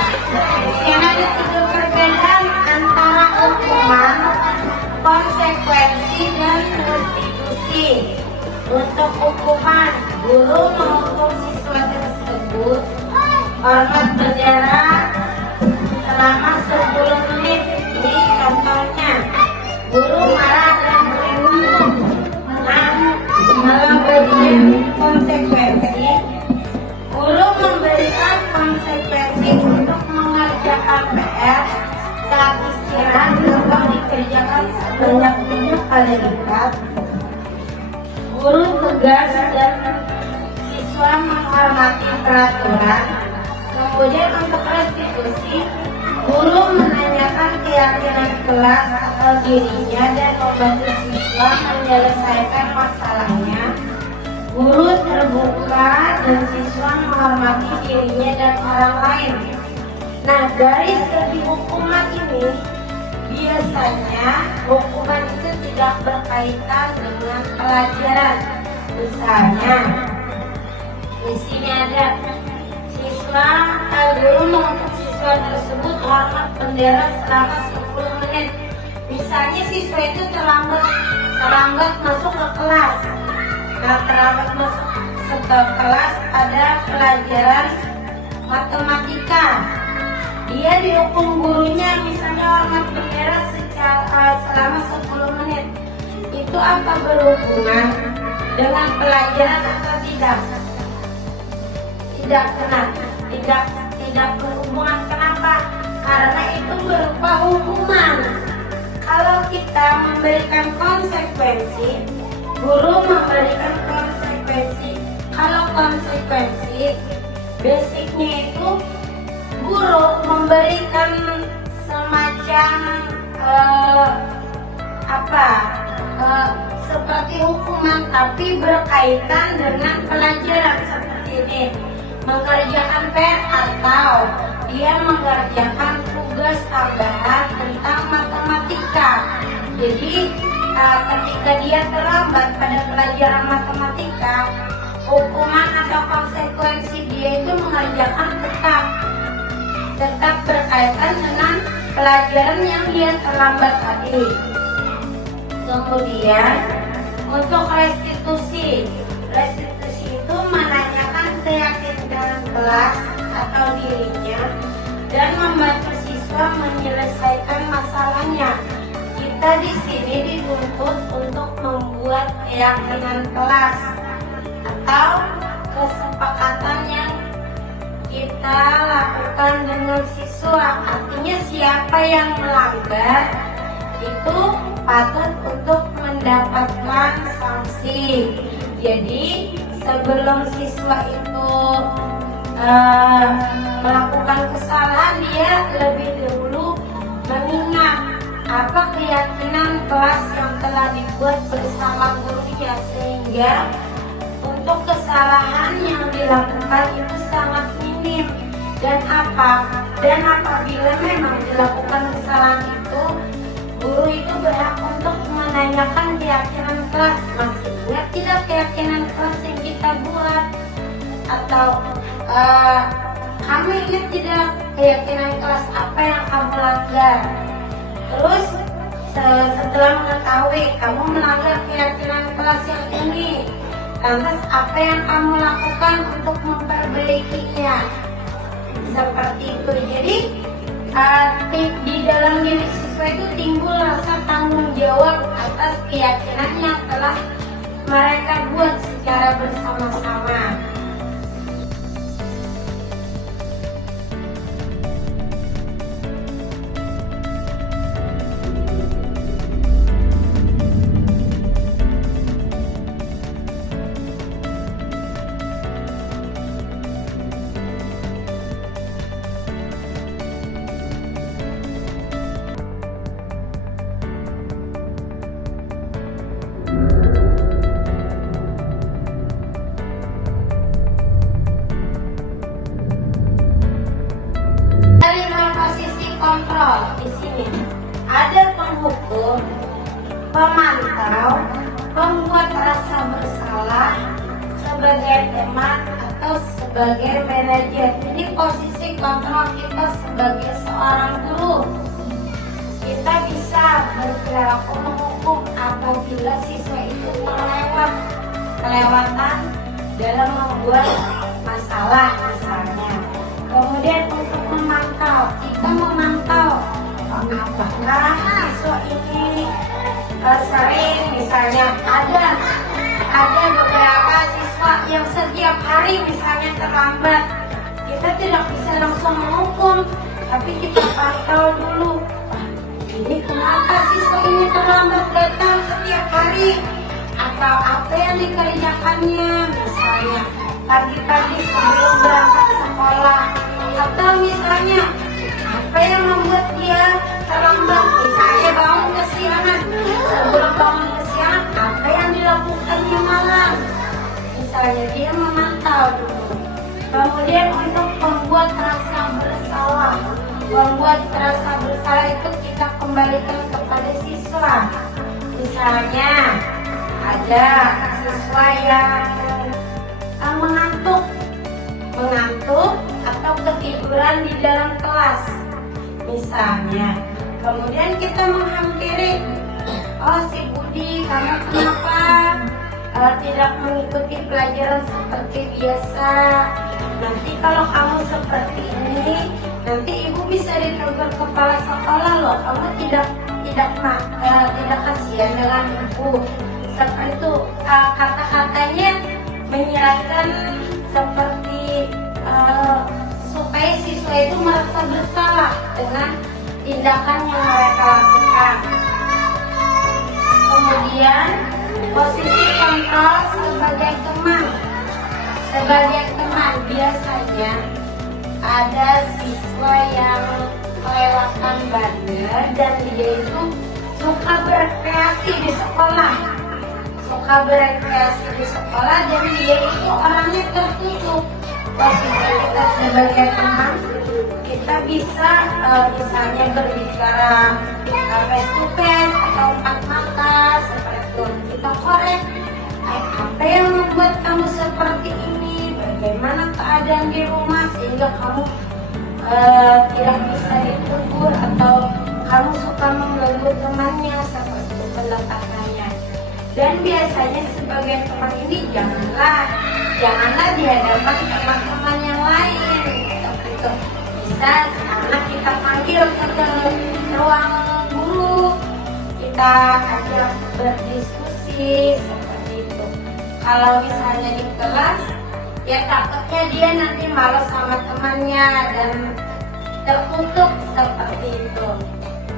Di sini ada 3 perbedaan antara hukuman, konsekuensi, dan restitusi. Untuk hukuman, guru menghukum siswa tersebut hormat berjarak selama 10 menit. Ini contohnya, guru marah dan murid melakukan konsekuensi. Guru memberikan konsekuensi untuk mengerjakan PR saat istirahat atau dikerjakan sebanyak 7 kali lipat. Guru tegas dan siswa menghormati peraturan. Kemudian untuk restitusi, guru menanyakan keyakinan kelas atau dirinya dan membantu siswa menyelesaikan masalahnya. Guru terbuka dan siswa menghormati dirinya dan orang lain. Nah, dari segi hukuman ini, biasanya hukuman itu tidak berkaitan dengan pelajaran. Misalnya, di sini ada guru menuntut siswa tersebut hormat bendera selama 10 menit. Misalnya siswa itu terlambat masuk ke kelas. Nah, terlambat masuk ke kelas pada pelajaran matematika. Dia dihukum gurunya misalnya hormat bendera selama 10 menit. Itu apa berhubungan dengan pelajaran atau tidak? Tidak berhubungan. Kenapa? Karena itu berupa hukuman. Kalau kita memberikan konsekuensi, guru memberikan konsekuensi. Kalau konsekuensi, basicnya itu guru memberikan semacam seperti hukuman, tapi berkaitan dengan pelajaran seperti ini. Mengerjakan PR atau dia mengerjakan tugas tambahan tentang matematika. Jadi ketika dia terlambat pada pelajaran matematika, hukuman atau konsekuensi dia itu mengerjakan tetap berkaitan dengan pelajaran yang dia terlambat tadi. Kemudian untuk restitusi itu menanyakan keyakinan kelas atau dirinya dan membantu siswa menyelesaikan masalahnya. Kita di sini dituntut untuk membuat keyakinan kelas atau kesepakatan yang kita lakukan dengan siswa. Artinya siapa yang melanggar itu patut untuk mendapatkan sanksi. Jadi sebelum siswa itu melakukan kesalahan, dia lebih dahulu mengingat apa keyakinan kelas yang telah dibuat bersama gurunya, sehingga untuk kesalahan yang dilakukan itu sangat minim. Dan apabila memang dilakukan kesalahan itu, guru itu berhak untuk menanyakan keyakinan kelas. Masih ingat tidak keyakinan kelas yang kita buat? Atau kamu ingat tidak keyakinan kelas apa yang kamu langgar? Terus setelah mengetahui kamu melanggar keyakinan kelas yang ini, lantas apa yang kamu lakukan untuk memperbaikinya? Seperti itu. Jadi di dalam diri siswa itu timbul rasa tanggung jawab atas keyakinan yang telah mereka buat secara bersama-sama. Kontrol di sini ada penghukum, pemantau, pembuat rasa bersalah sebagai teman atau sebagai manajer. Ini posisi kontrol kita sebagai seorang guru. Kita bisa berperilaku menghukum apabila siswa itu kelewatan dalam membuat masalah misalnya. Kemudian untuk memantau, kita memantau apakah siswa ini sering, misalnya ada beberapa siswa yang setiap hari misalnya terlambat. Kita tidak bisa langsung menghukum, tapi kita pantau dulu. Ini kenapa siswa ini terlambat datang setiap hari? Atau apa yang dikerjakannya? Misalnya pagi-pagi sebelum berangkat sekolah, atau misalnya apa yang membuat dia terlambat, misalnya bangun kesiangan. Sebelum bangun kesiangan, apa yang dilakukannya malam, misalnya dia memantau dulu. Kemudian untuk membuat rasa bersalah itu kita kembalikan kepada siswa. Misalnya ada siswa yang mengantuk atau ketiduran di dalam kelas misalnya, kemudian kita menghampiri, oh si Budi, kamu kenapa tidak mengikuti pelajaran seperti biasa? Nanti kalau kamu seperti ini, nanti ibu bisa ditegur kepala sekolah loh. Kamu tidak kasihan dengan ibu. Seperti itu, kata-katanya menyeratkan seperti supaya siswa itu merasa bersalah dengan tindakan yang mereka lakukan. Kemudian posisi kontrol sebagai teman biasanya ada siswa yang kelewatan bandel dan dia itu suka berekreasi di sekolah dan dia itu orangnya tertutup. Posisi kita sebagai teman, kita bisa misalnya berbicara face to face atau empat mata seperti itu. Kita korek, apa yang membuat kamu seperti ini, bagaimana keadaan di rumah sehingga kamu tidak bisa ditegur atau kamu suka mengganggu temannya, seperti itu pendekatannya. Dan biasanya sebagai teman ini janganlah di hadapan teman-teman yang lain, seperti itu. Bisa anak kita panggil ke ruang guru, kita ajak berdiskusi seperti itu. Kalau misalnya di kelas, ya takutnya dia nanti malas sama temannya dan tertutup seperti itu.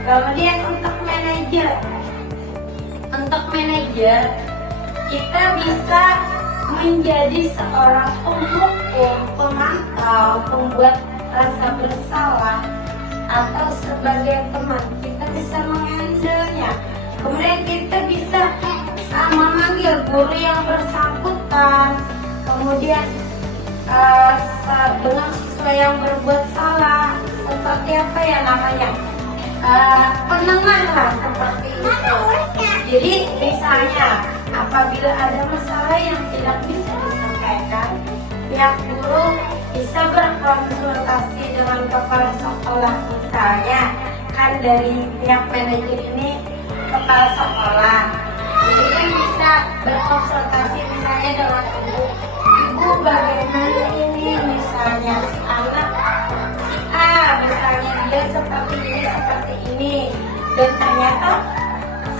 Kemudian untuk manajer, kita bisa menjadi seorang penghukum, pemantau, pembuat rasa bersalah, atau sebagai teman kita bisa menghandle-nya. Kemudian kita bisa memanggil guru yang bersangkutan, kemudian dengan siswa yang berbuat salah, seperti apa ya namanya, penengah lah seperti itu. Jadi misalnya apabila ada masalah yang tidak bisa disampaikan, pihak guru bisa berkonsultasi dengan kepala sekolah. Misalnya kan dari pihak manajer ini kepala sekolah, jadi kan bisa berkonsultasi misalnya dengan ibu bagaimana ini, misalnya si anak si A misalnya dia seperti ini dan ternyata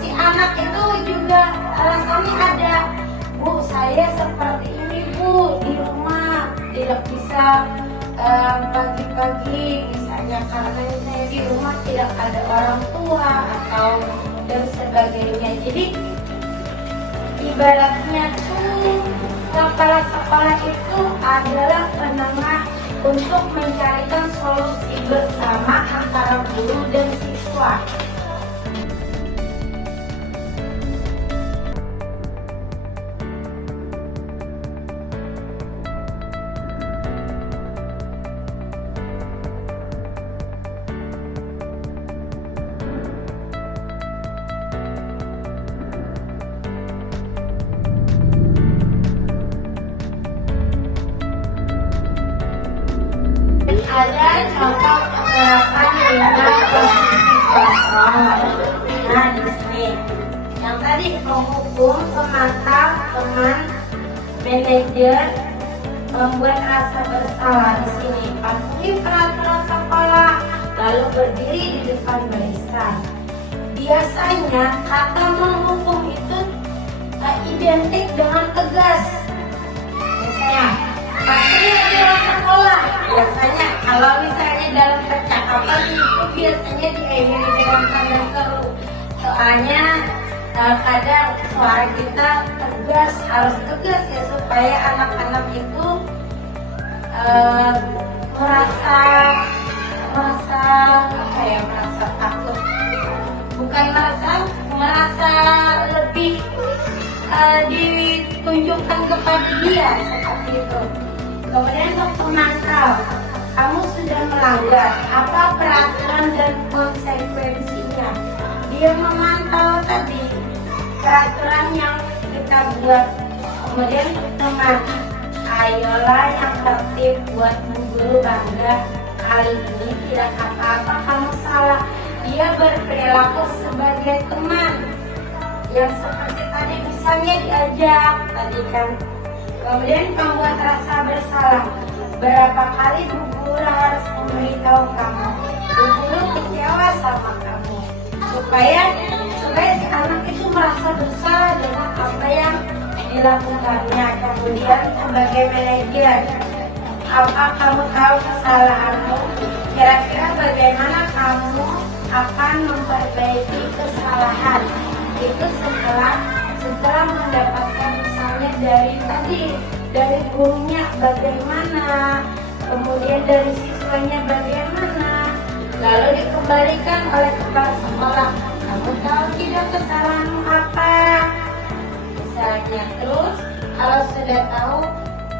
si anak itu juga alasannya ada, Bu saya seperti ini Bu, di rumah tidak bisa pagi-pagi misalnya karena saya di rumah tidak ada orang tua atau dan sebagainya. Jadi ibaratnya tuh kepala sekolah itu adalah penengah untuk mencarikan solusi bersama antara guru dan siswa. Ada contoh penerapan dengan posisi kontrol. Nah di sini, yang tadi penghukum, pemantau, teman, manajer, membuat rasa bersalah. Di sini patuhi peraturan sekolah, lalu berdiri di depan barisan. Biasanya kata menghukum itu identik dengan tegas. Misalnya patuhi aturan sekolah. Biasanya kalau misalnya dalam percakapan itu biasanya diakhiri dengan tanda seru. Soalnya kadang suara kita tegas, harus tegas ya supaya anak-anak itu merasa takut. Bukan merasa lebih ditunjukkan kepada dia seperti itu. Kemudian untuk pemantau, kamu sudah melanggar apa peraturan dan konsekuensinya. Dia memantau tadi, peraturan yang kita buat. Kemudian teman, ayolah yang tertib buat guru bangga. Kali ini tidak apa-apa kamu salah. Dia berperilaku sebagai teman yang seperti tadi misalnya diajak tadi kan. Kemudian membuat rasa bersalah. Berapa kali Bu Guru harus memberitahu kamu, Bu Guru kecewa sama kamu, supaya si anak itu merasa bersalah dengan apa yang dilakukannya. Kemudian sebagai manajer, apa kamu tahu kesalahanmu? Kira-kira bagaimana kamu akan memperbaiki kesalahan itu setelah mendapatkan misalnya dari gurunya bagaimana, kemudian dari siswanya bagaimana, lalu dikembalikan oleh kepala sekolah. Kamu tahu tidak kesalahanmu apa? Misalnya, terus kalau sudah tahu,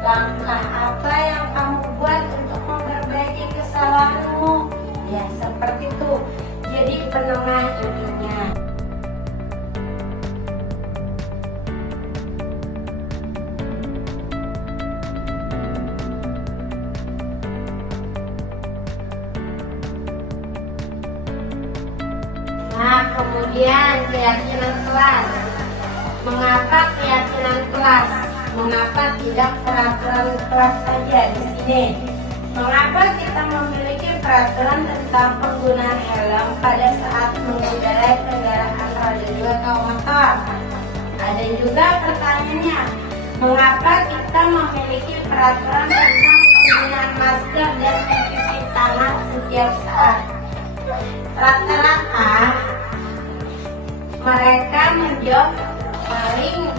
langkah apa yang kamu buat untuk memperbaiki kesalahanmu? Ya seperti itu. Jadi penengah intinya. Nah, kemudian keyakinan kelas. Mengapa keyakinan kelas? Mengapa tidak peraturan kelas saja di sini? Mengapa kita memiliki peraturan tentang penggunaan helm pada saat mengendarai kendaraan roda 2 atau motor? Ada juga pertanyaannya, mengapa kita memiliki peraturan tentang penggunaan masker dan mencuci tangan setiap saat? Rata-rata mereka menjawab paling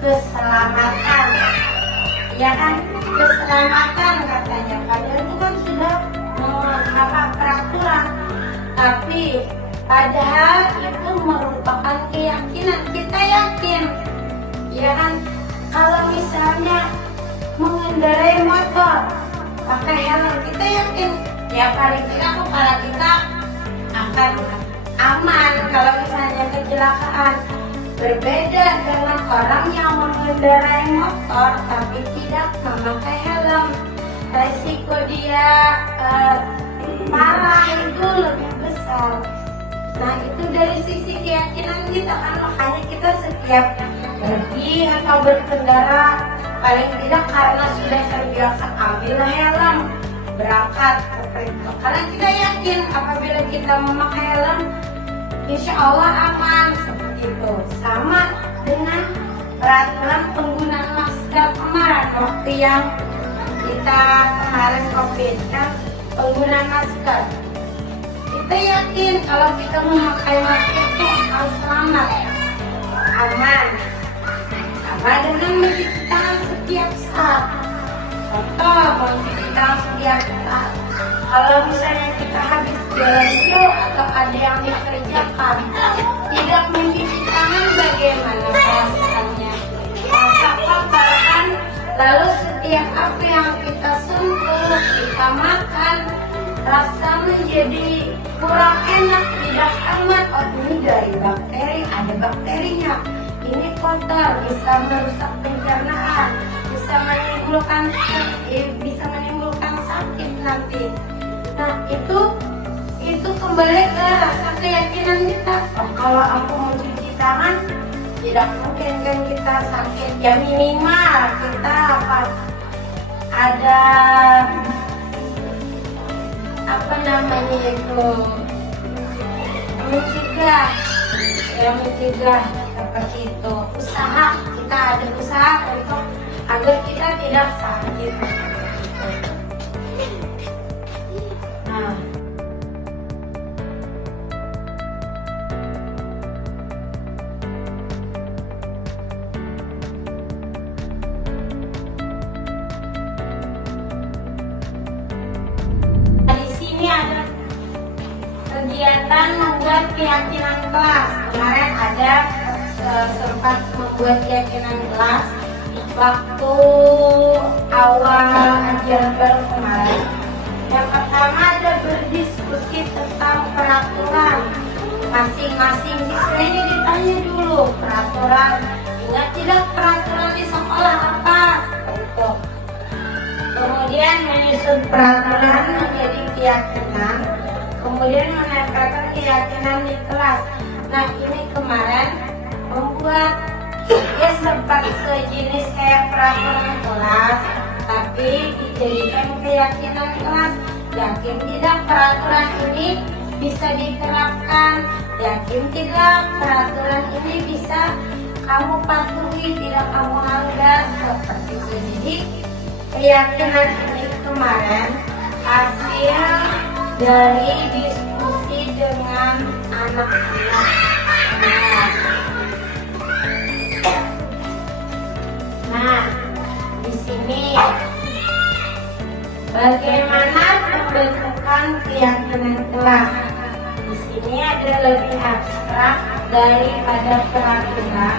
keselamatan, ya kan, keselamatan katanya. Padahal itu kan sudah peraturan, tapi padahal itu merupakan keyakinan. Kita yakin, ya kan, kalau misalnya mengendarai motor pakai helm, kita yakin ya paling tidak kepala kita akan aman kalau misalnya kecelakaan. Berbeda dengan orang yang mengendarai motor tapi tidak memakai helm, resiko dia parah itu lebih besar. Nah, itu dari sisi keyakinan kita kan, makanya kita setiap pergi atau berkendara paling tidak karena sudah terbiasa ambillah helm berangkat seperti itu. Karena kita yakin apabila kita memakai helm, insya Allah aman seperti itu. Sama dengan peraturan penggunaan masker kemarin waktu yang kita kemarin COVID kan, penggunaan masker. Kita yakin kalau kita memakai masker itu akan selamat, aman. Sama dengan mencuci tangan setiap saat. Contoh, mencuci tangan setiap saat. Kalau misalnya kita habis jalan jauh atau ada yang dikerjakan, tidak mencuci tangan, bagaimana perasaannya? Rasa kotor kan? Lalu setiap apa yang kita sentuh, kita makan, rasa menjadi kurang enak, tidak aman. Oh, ini dari bakteri, ada bakterinya. Ini kotor, bisa merusak pencernaan, bisa menimbulkan sakit nanti. Nah, itu kembali ke rasa keyakinan kita. Oh, kalau aku mencuci tangan, tidak mungkin kan kita sakit. Ya minimal kita ada mencegah seperti itu. Kita ada usaha untuk agar kita tidak sakit. Nah, di sini ada kegiatan membuat keyakinan kelas. Kemarin ada sempat membuat keyakinan kelas waktu awal ajaran baru kemarin. Yang pertama ada berdiskusi tentang peraturan. masing-masing siswa ini ditanya dulu peraturan. Ingat tidak peraturan di sekolah apa? Itu. Kemudian menyusun peraturan menjadi keyakinan. Kemudian menempelkan keyakinan di kelas. Nah ini kemarin membuat ya sempat sejenis kayak peraturan kelas, tapi dijadikan keyakinan kelas. Yakin tidak peraturan ini bisa diterapkan? Yakin tidak peraturan ini bisa kamu patuhi, tidak kamu langgar? Seperti itu. Jadi keyakinan ini kemarin hasil dari diskusi dengan anak-anak. Nah, di sini bagaimana pembentukan keyakinan kelas? Di sini ada lebih abstrak daripada peraturan.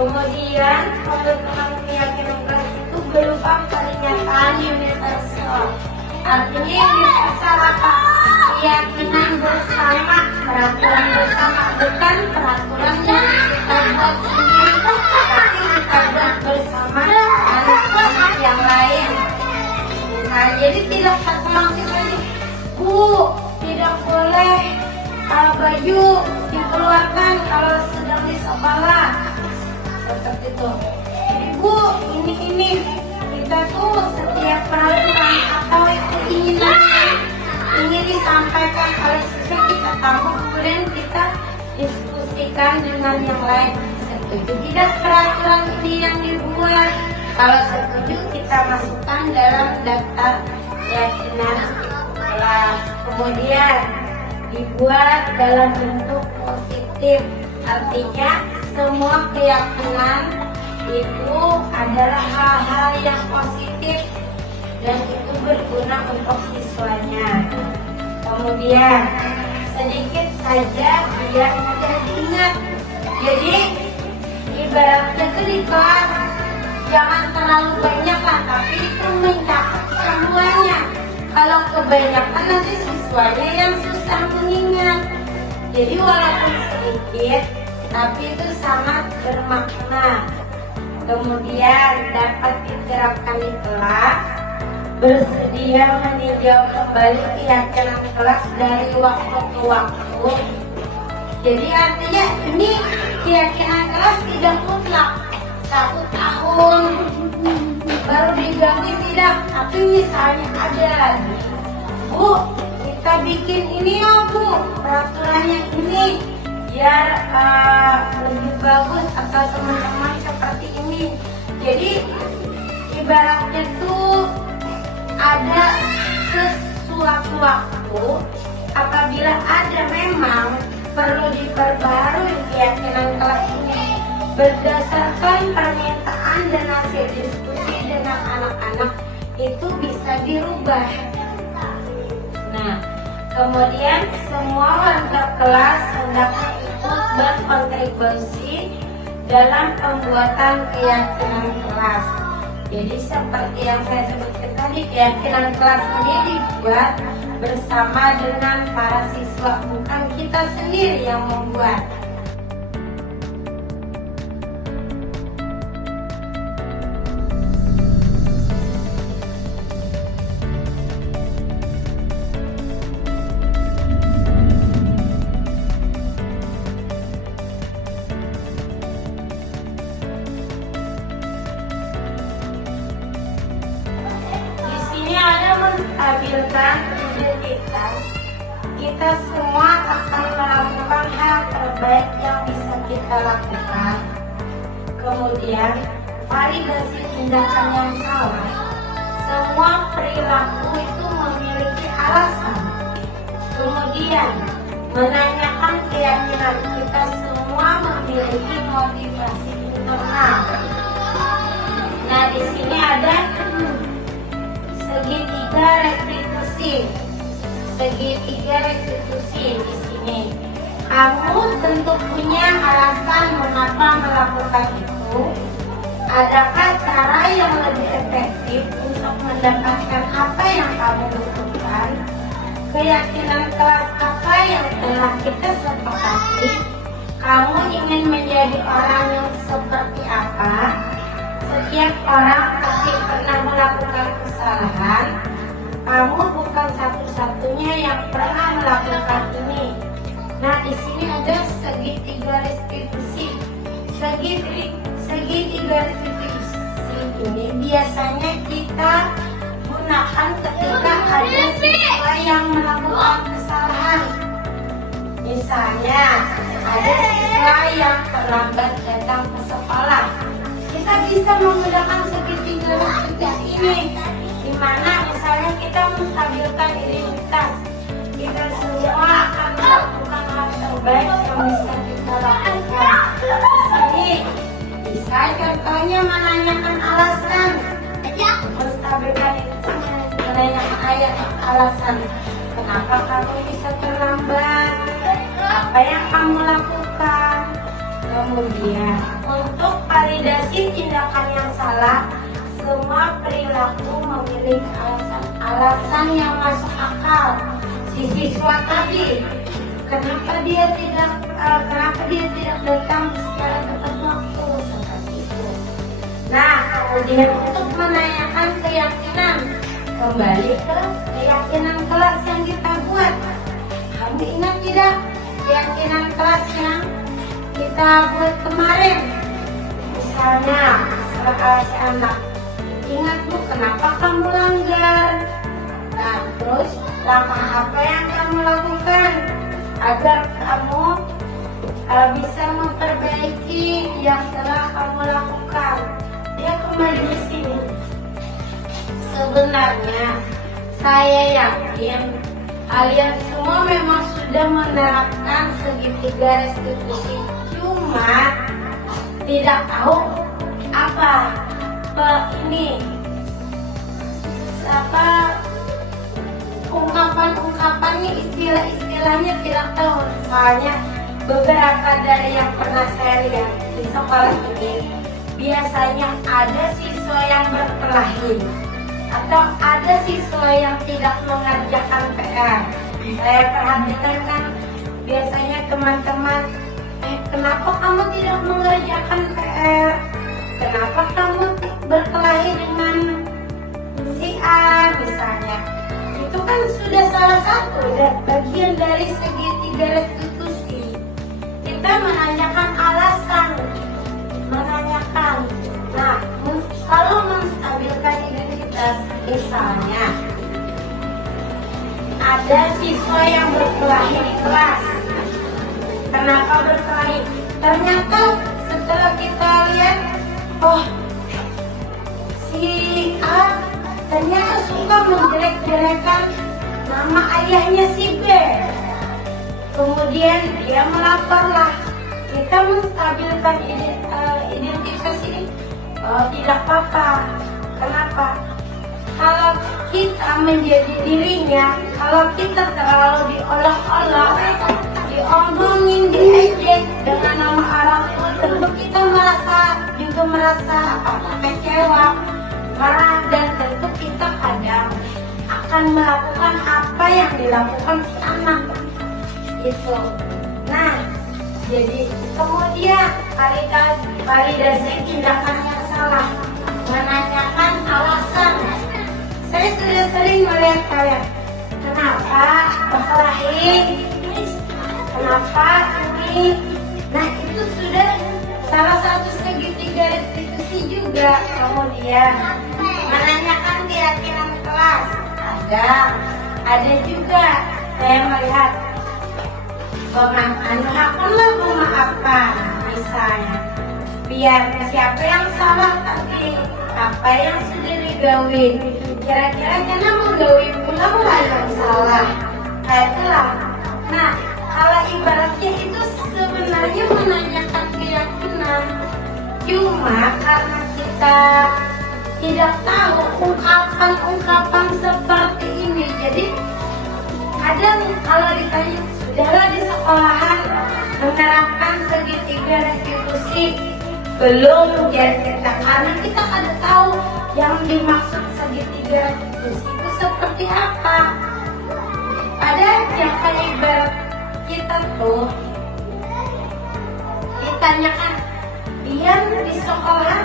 Kemudian pembentukan keyakinan kelas itu berupa pernyataan universal. Artinya universal apa? Keyakinan bersama, peraturan bersama, bukan peraturan yang kita buat sendiri, tapi kita buat bersama anak-anak yang lain. Nah, jadi tidak satu langsung lagi, Bu, tidak boleh baju dikeluarkan kalau sedang di sekolah. Seperti itu. Ibu, ini kita tuh setiap peraturan atau keinginan ingin disampaikan oleh siswa kita tahu, kemudian kita diskusikan dengan yang lain. Setuju tidak peraturan ini yang dibuat? Kalau setuju kita masukkan dalam daftar keyakinan kelas. Kemudian dibuat dalam bentuk positif, artinya semua keyakinan itu adalah hal-hal yang positif dan itu berguna untuk siswanya. Kemudian sedikit saja biar mudah diingat. Jadi ibaratnya itu di kelas jangan terlalu banyak lah, tapi itu mencakup semuanya. Kalau kebanyakan nanti siswanya yang susah mengingat. Jadi walaupun sedikit, tapi itu sangat bermakna. Kemudian dapat diterapkan di kelas. Bersedia meninjau kembali keyakinan kelas dari waktu ke waktu. Jadi artinya ini keyakinan kelas tidak mutlak 1 tahun baru diganti, tidak. Tapi misalnya ada lagi, Bu, kita bikin ini ya Bu, peraturannya ini biar lebih bagus atau teman-teman seperti ini. Jadi ibaratnya tuh ada sesuatu waktu apabila ada memang perlu diperbarui keyakinan kelas ini berdasarkan permintaan dan hasil diskusi dengan anak-anak, itu bisa dirubah. Nah, kemudian semua warga kelas hendaknya ikut berkontribusi dalam pembuatan keyakinan kelas. Jadi seperti yang saya sebutkan tadi, keyakinan kelas ini dibuat bersama dengan para siswa, bukan kita sendiri yang membuat. Menstabilkan identitas, kita semua akan melakukan hal terbaik yang bisa kita lakukan. Kemudian validasi tindakan yang salah. Semua perilaku itu memiliki alasan. Kemudian menanyakan keyakinan, kita semua memiliki motivasi internal. Nah, di sini ada segitiga restitusi. Segitiga restitusi di sini. Kamu tentu punya alasan mengapa melakukan itu. Adakah cara yang lebih efektif untuk mendapatkan apa yang kamu butuhkan? Keyakinan kelas apa yang telah kita sepakati. Kamu ingin menjadi orang yang seperti apa? Setiap orang pasti pernah melakukan kesalahan. Kamu bukan satu-satunya yang pernah melakukan ini. Nah, di sini ada segitiga restitusi. Segitiga restitusi ini biasanya kita gunakan ketika ada siswa yang melakukan kesalahan. Misalnya, ada siswa yang terlambat datang ke sekolah. Kita bisa menggunakan segitiga restitusi ini, di mana misalnya kita menstabilkan identitas. Kita semua akan melakukan hal terbaik yang bisa kita lakukan. Di sini bisa contohnya menanyakan alasan. Menstabilkan itu menanyakan alasan. Kenapa kamu bisa terlambat? Apa yang kamu lakukan? Kemudian untuk validasi tindakan yang salah, semua perilaku memiliki alasan yang masuk akal. Si siswa tadi, kenapa dia tidak datang secara tepat waktu, seperti itu. Nah, kemudian untuk menanyakan keyakinan, kembali ke keyakinan kelas yang kita buat. Kamu ingat tidak keyakinan kelas yang kita buat kemarin? Misalnya, si anak, ingat Bu, kenapa kamu langgar? Nah, terus langkah apa yang kamu lakukan agar kamu bisa memperbaiki yang telah kamu lakukan? Dia kembali di sini. Sebenarnya saya yakin kalian semua memang sudah menerapkan segitiga restitusi, cuma tidak tahu apa ungkapannya, istilah-istilahnya tidak tahu. Soalnya beberapa dari yang pernah saya lihat di sekolah ini, biasanya ada siswa yang berkelahi atau ada siswa yang tidak mengerjakan PR. Saya perhatikan kan biasanya teman-teman, kenapa kamu tidak mengerjakan PR? Kenapa kamu berkelahi dengan si A misalnya? Itu kan sudah salah satu bagian dari segitiga restitusi. Kita menanyakan alasan, nah, kalau menstabilkan identitas, misalnya ada siswa yang berkelahi di kelas. Kenapa berkelahi? Ternyata setelah kita lihat, oh, si A ternyata suka menjelek-jelekan nama ayahnya si B. Kemudian dia melaporlah. Kita menstabilkan identitas ini. Oh, tidak apa-apa. Kenapa? Kalau kita menjadi dirinya, kalau kita terlalu diolok-olok, diomongin, diejek dengan nama orang tua, tentu kita merasa kecewa, marah, dan tentu kita kadang akan melakukan apa yang dilakukan si anak itu. Nah, jadi kemudian validasi tindakan yang salah, menanyakan alasan. Saya sudah sering melihat kalian, kenapa berkelahi, kenapa ini. Nah, itu sudah salah satu segitiga restitusi juga. Kemudian menanyakan keyakinan kelas, ada juga saya melihat memaafkan, misalnya biar siapa yang salah tadi, apa yang sudah digawi, kira-kira karena menggawi pulang yang salah, kayak itulah. Nah, kalau ibaratnya itu sebenarnya menanyakan keyakinan, cuma karena kita tidak tahu ungkapan-ungkapan seperti ini, jadi kadang kalau ditanya, sudahlah di sekolahan menerapkan segitiga restitusi, belum jadi kita, karena kita kada tahu yang dimaksud segitiga restitusi itu seperti apa. Ada yang kayak ibarat kita tuh ditanyakan, Dian di sekolah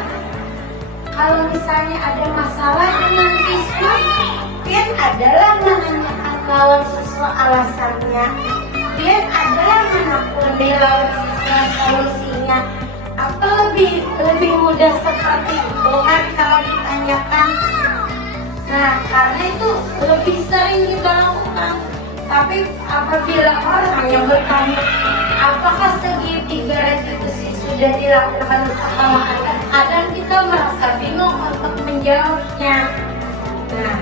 kalau misalnya ada masalah dengan siswa, Dian adalah menanyakan lawan siswa alasannya, Dian adalah menakuni lawan siswa solusinya. Apa lebih mudah seperti itu kan kalau ditanyakan. Nah, karena itu lebih sering kita lakukan. Tapi apabila orang yang bertanya apakah segitiga restitusi sudah dilakukan sekolah, kadang kita merasa bingung untuk menjawabnya. Nah,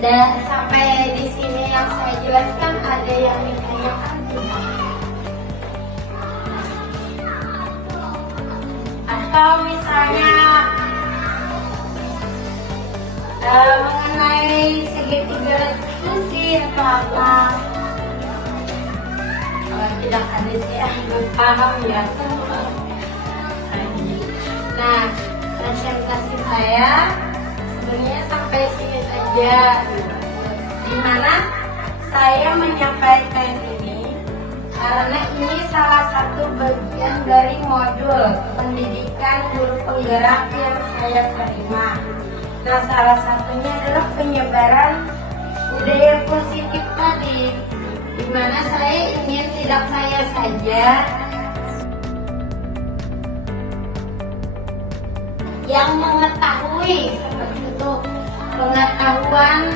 dan sampai di sini yang saya jelaskan, ada yang ditanyakan tidak? Atau misalnya mengenai segitiga restitusi atau apa? Kalau tidak ada sih belum paham ya. Nah, presentasi saya sebenarnya sampai sini saja, dimana saya menyampaikan ini karena ini salah satu bagian dari modul pendidikan guru penggerak yang saya terima. Nah, salah satunya adalah penyebaran budaya positif tadi, dimana saya ingin tidak saya saja yang mengetahui seperti itu, pengetahuan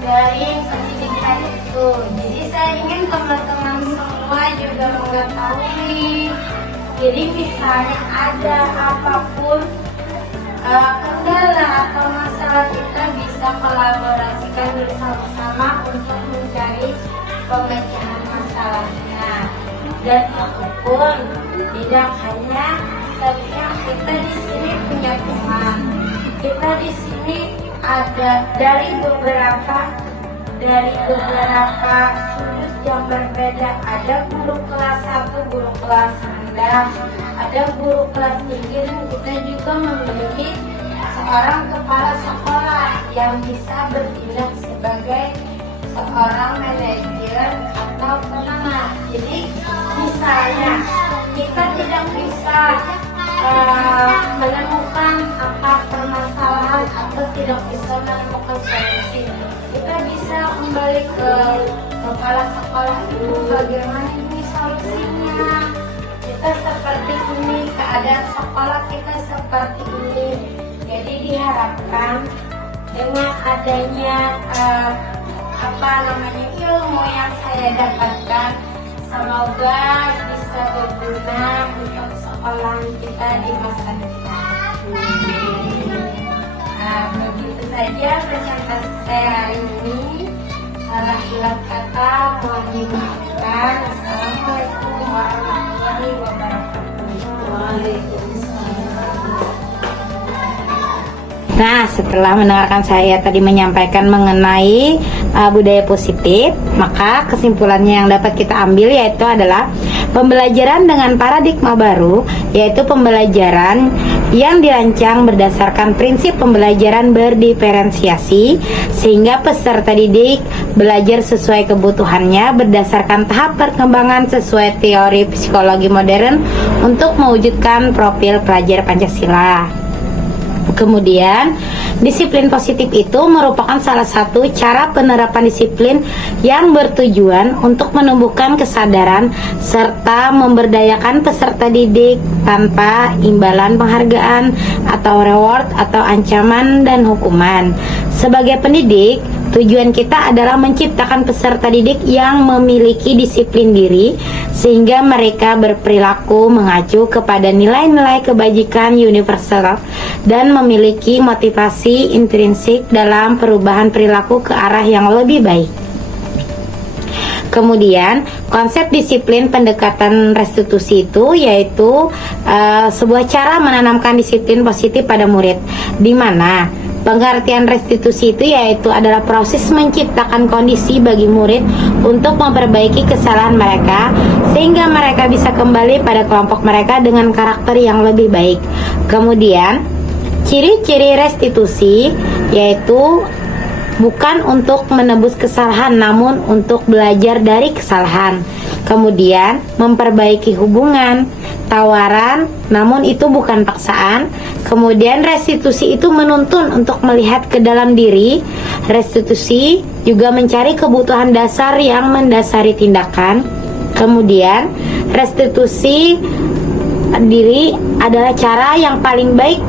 dari pendidikan itu. Jadi saya ingin teman-teman semua juga mengetahui. Jadi misalnya ada apapun kendala atau masalah, kita bisa kolaborasikan bersama-sama untuk mencari pemecahan masalahnya. Dan itu pun tidak hanya setiap kita di sini punya teman. Kita di sini ada dari beberapa sudut yang berbeda. Ada guru kelas 1, guru kelas rendah, ada guru kelas tinggi, dan kita juga memiliki seorang kepala sekolah yang bisa bertindak sebagai seorang manajer atau penengah. Jadi misalnya kita tidak bisa menemukan apa permasalahan atau tidak bisa menemukan solusi, kita bisa kembali ke kepala sekolah itu, bagaimana ini solusinya. Kita seperti ini, keadaan sekolah kita seperti ini. Jadi diharapkan dengan adanya ilmu yang saya dapatkan, semoga bisa berguna untuk sekolah kita di masa depan. Nah, begitu saja presentasi saya hari ini. Salah hilaf kata mohon dimaafkan. Assalamualaikum warahmatullahi wabarakatuh. Waalaikumsalam. Nah, setelah mendengarkan saya tadi menyampaikan mengenai budaya positif, maka kesimpulannya yang dapat kita ambil yaitu adalah pembelajaran dengan paradigma baru, yaitu pembelajaran yang dirancang berdasarkan prinsip pembelajaran berdiferensiasi, sehingga peserta didik belajar sesuai kebutuhannya berdasarkan tahap perkembangan sesuai teori psikologi modern untuk mewujudkan profil pelajar Pancasila. Kemudian, disiplin positif itu merupakan salah satu cara penerapan disiplin yang bertujuan untuk menumbuhkan kesadaran serta memberdayakan peserta didik tanpa imbalan penghargaan atau reward atau ancaman dan hukuman. Sebagai pendidik, tujuan kita adalah menciptakan peserta didik yang memiliki disiplin diri sehingga mereka berperilaku mengacu kepada nilai-nilai kebajikan universal dan memiliki motivasi intrinsik dalam perubahan perilaku ke arah yang lebih baik. Kemudian, konsep disiplin pendekatan restitusi itu yaitu sebuah cara menanamkan disiplin positif pada murid, di mana Pengertian restitusi itu yaitu adalah proses menciptakan kondisi bagi murid untuk memperbaiki kesalahan mereka sehingga mereka bisa kembali pada kelompok mereka dengan karakter yang lebih baik. Kemudian, ciri-ciri restitusi yaitu bukan untuk menebus kesalahan namun untuk belajar dari kesalahan. Kemudian, memperbaiki hubungan, tawaran, namun itu bukan paksaan. Kemudian restitusi itu menuntun untuk melihat ke dalam diri. Restitusi juga mencari kebutuhan dasar yang mendasari tindakan. Kemudian restitusi diri adalah cara yang paling baik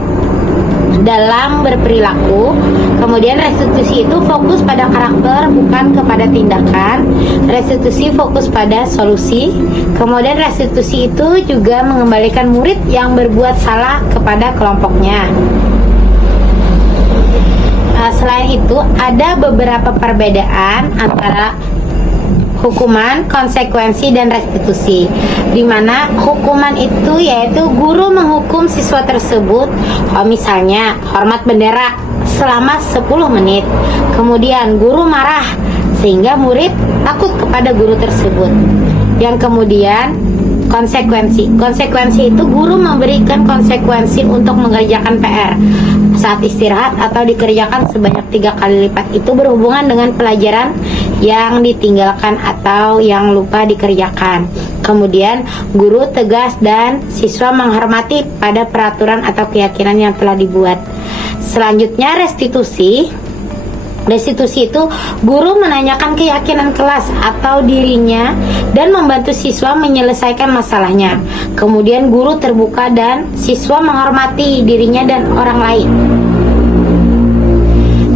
dalam berperilaku. Kemudian restitusi itu fokus pada karakter bukan kepada tindakan. Restitusi fokus pada solusi. Kemudian restitusi itu juga mengembalikan murid yang berbuat salah kepada kelompoknya. Selain itu ada beberapa perbedaan antara hukuman, konsekuensi, dan restitusi, di mana hukuman itu yaitu guru menghukum siswa tersebut, misalnya hormat bendera selama 10 menit. Kemudian guru marah sehingga murid takut kepada guru tersebut. Yang kemudian konsekuensi itu guru memberikan konsekuensi untuk mengerjakan PR saat istirahat atau dikerjakan sebanyak 3 kali lipat. Itu berhubungan dengan pelajaran yang ditinggalkan atau yang lupa dikerjakan. Kemudian guru tegas dan siswa menghormati pada peraturan atau keyakinan yang telah dibuat. Selanjutnya restitusi itu guru menanyakan keyakinan kelas atau dirinya dan membantu siswa menyelesaikan masalahnya. Kemudian guru terbuka dan siswa menghormati dirinya dan orang lain.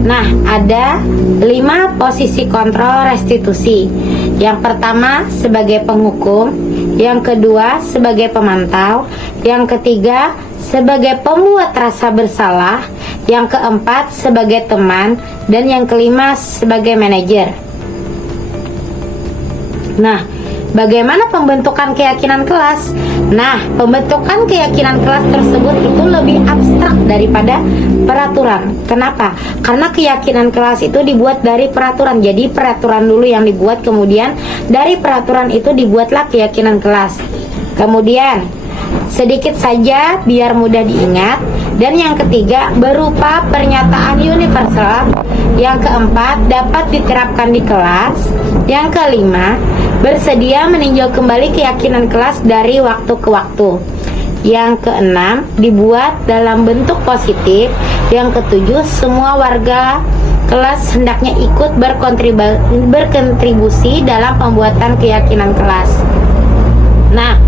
Nah, ada 5 posisi kontrol restitusi. Yang pertama sebagai penghukum, yang kedua sebagai pemantau, yang ketiga sebagai pembuat rasa bersalah, yang keempat sebagai teman, dan yang kelima sebagai manajer. Nah, bagaimana pembentukan keyakinan kelas? Nah, pembentukan keyakinan kelas tersebut itu lebih abstrak daripada peraturan. Kenapa? Karena keyakinan kelas itu dibuat dari peraturan. Jadi peraturan dulu yang dibuat, kemudian dari peraturan itu dibuatlah keyakinan kelas. Kemudian sedikit saja biar mudah diingat. Dan yang ketiga berupa pernyataan universal. Yang keempat dapat diterapkan di kelas. Yang kelima bersedia meninjau kembali keyakinan kelas dari waktu ke waktu. Yang keenam dibuat dalam bentuk positif. Yang ketujuh semua warga kelas hendaknya ikut berkontribusi dalam pembuatan keyakinan kelas. Nah,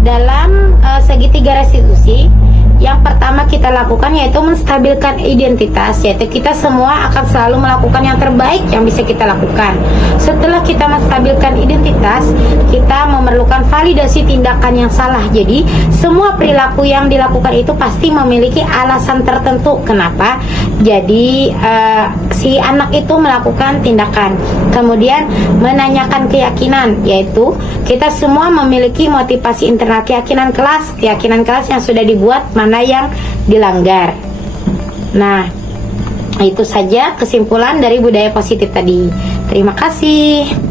dalam segitiga restitusi, yang pertama kita lakukan yaitu menstabilkan identitas, yaitu kita semua akan selalu melakukan yang terbaik yang bisa kita lakukan. Setelah kita menstabilkan identitas, kita memerlukan validasi tindakan yang salah. Jadi semua perilaku yang dilakukan itu pasti memiliki alasan tertentu kenapa jadi si anak itu melakukan tindakan. Kemudian menanyakan keyakinan, yaitu kita semua memiliki motivasi internal keyakinan kelas yang sudah dibuat, mana yang dilanggar. Nah, itu saja kesimpulan dari budaya positif tadi. Terima kasih.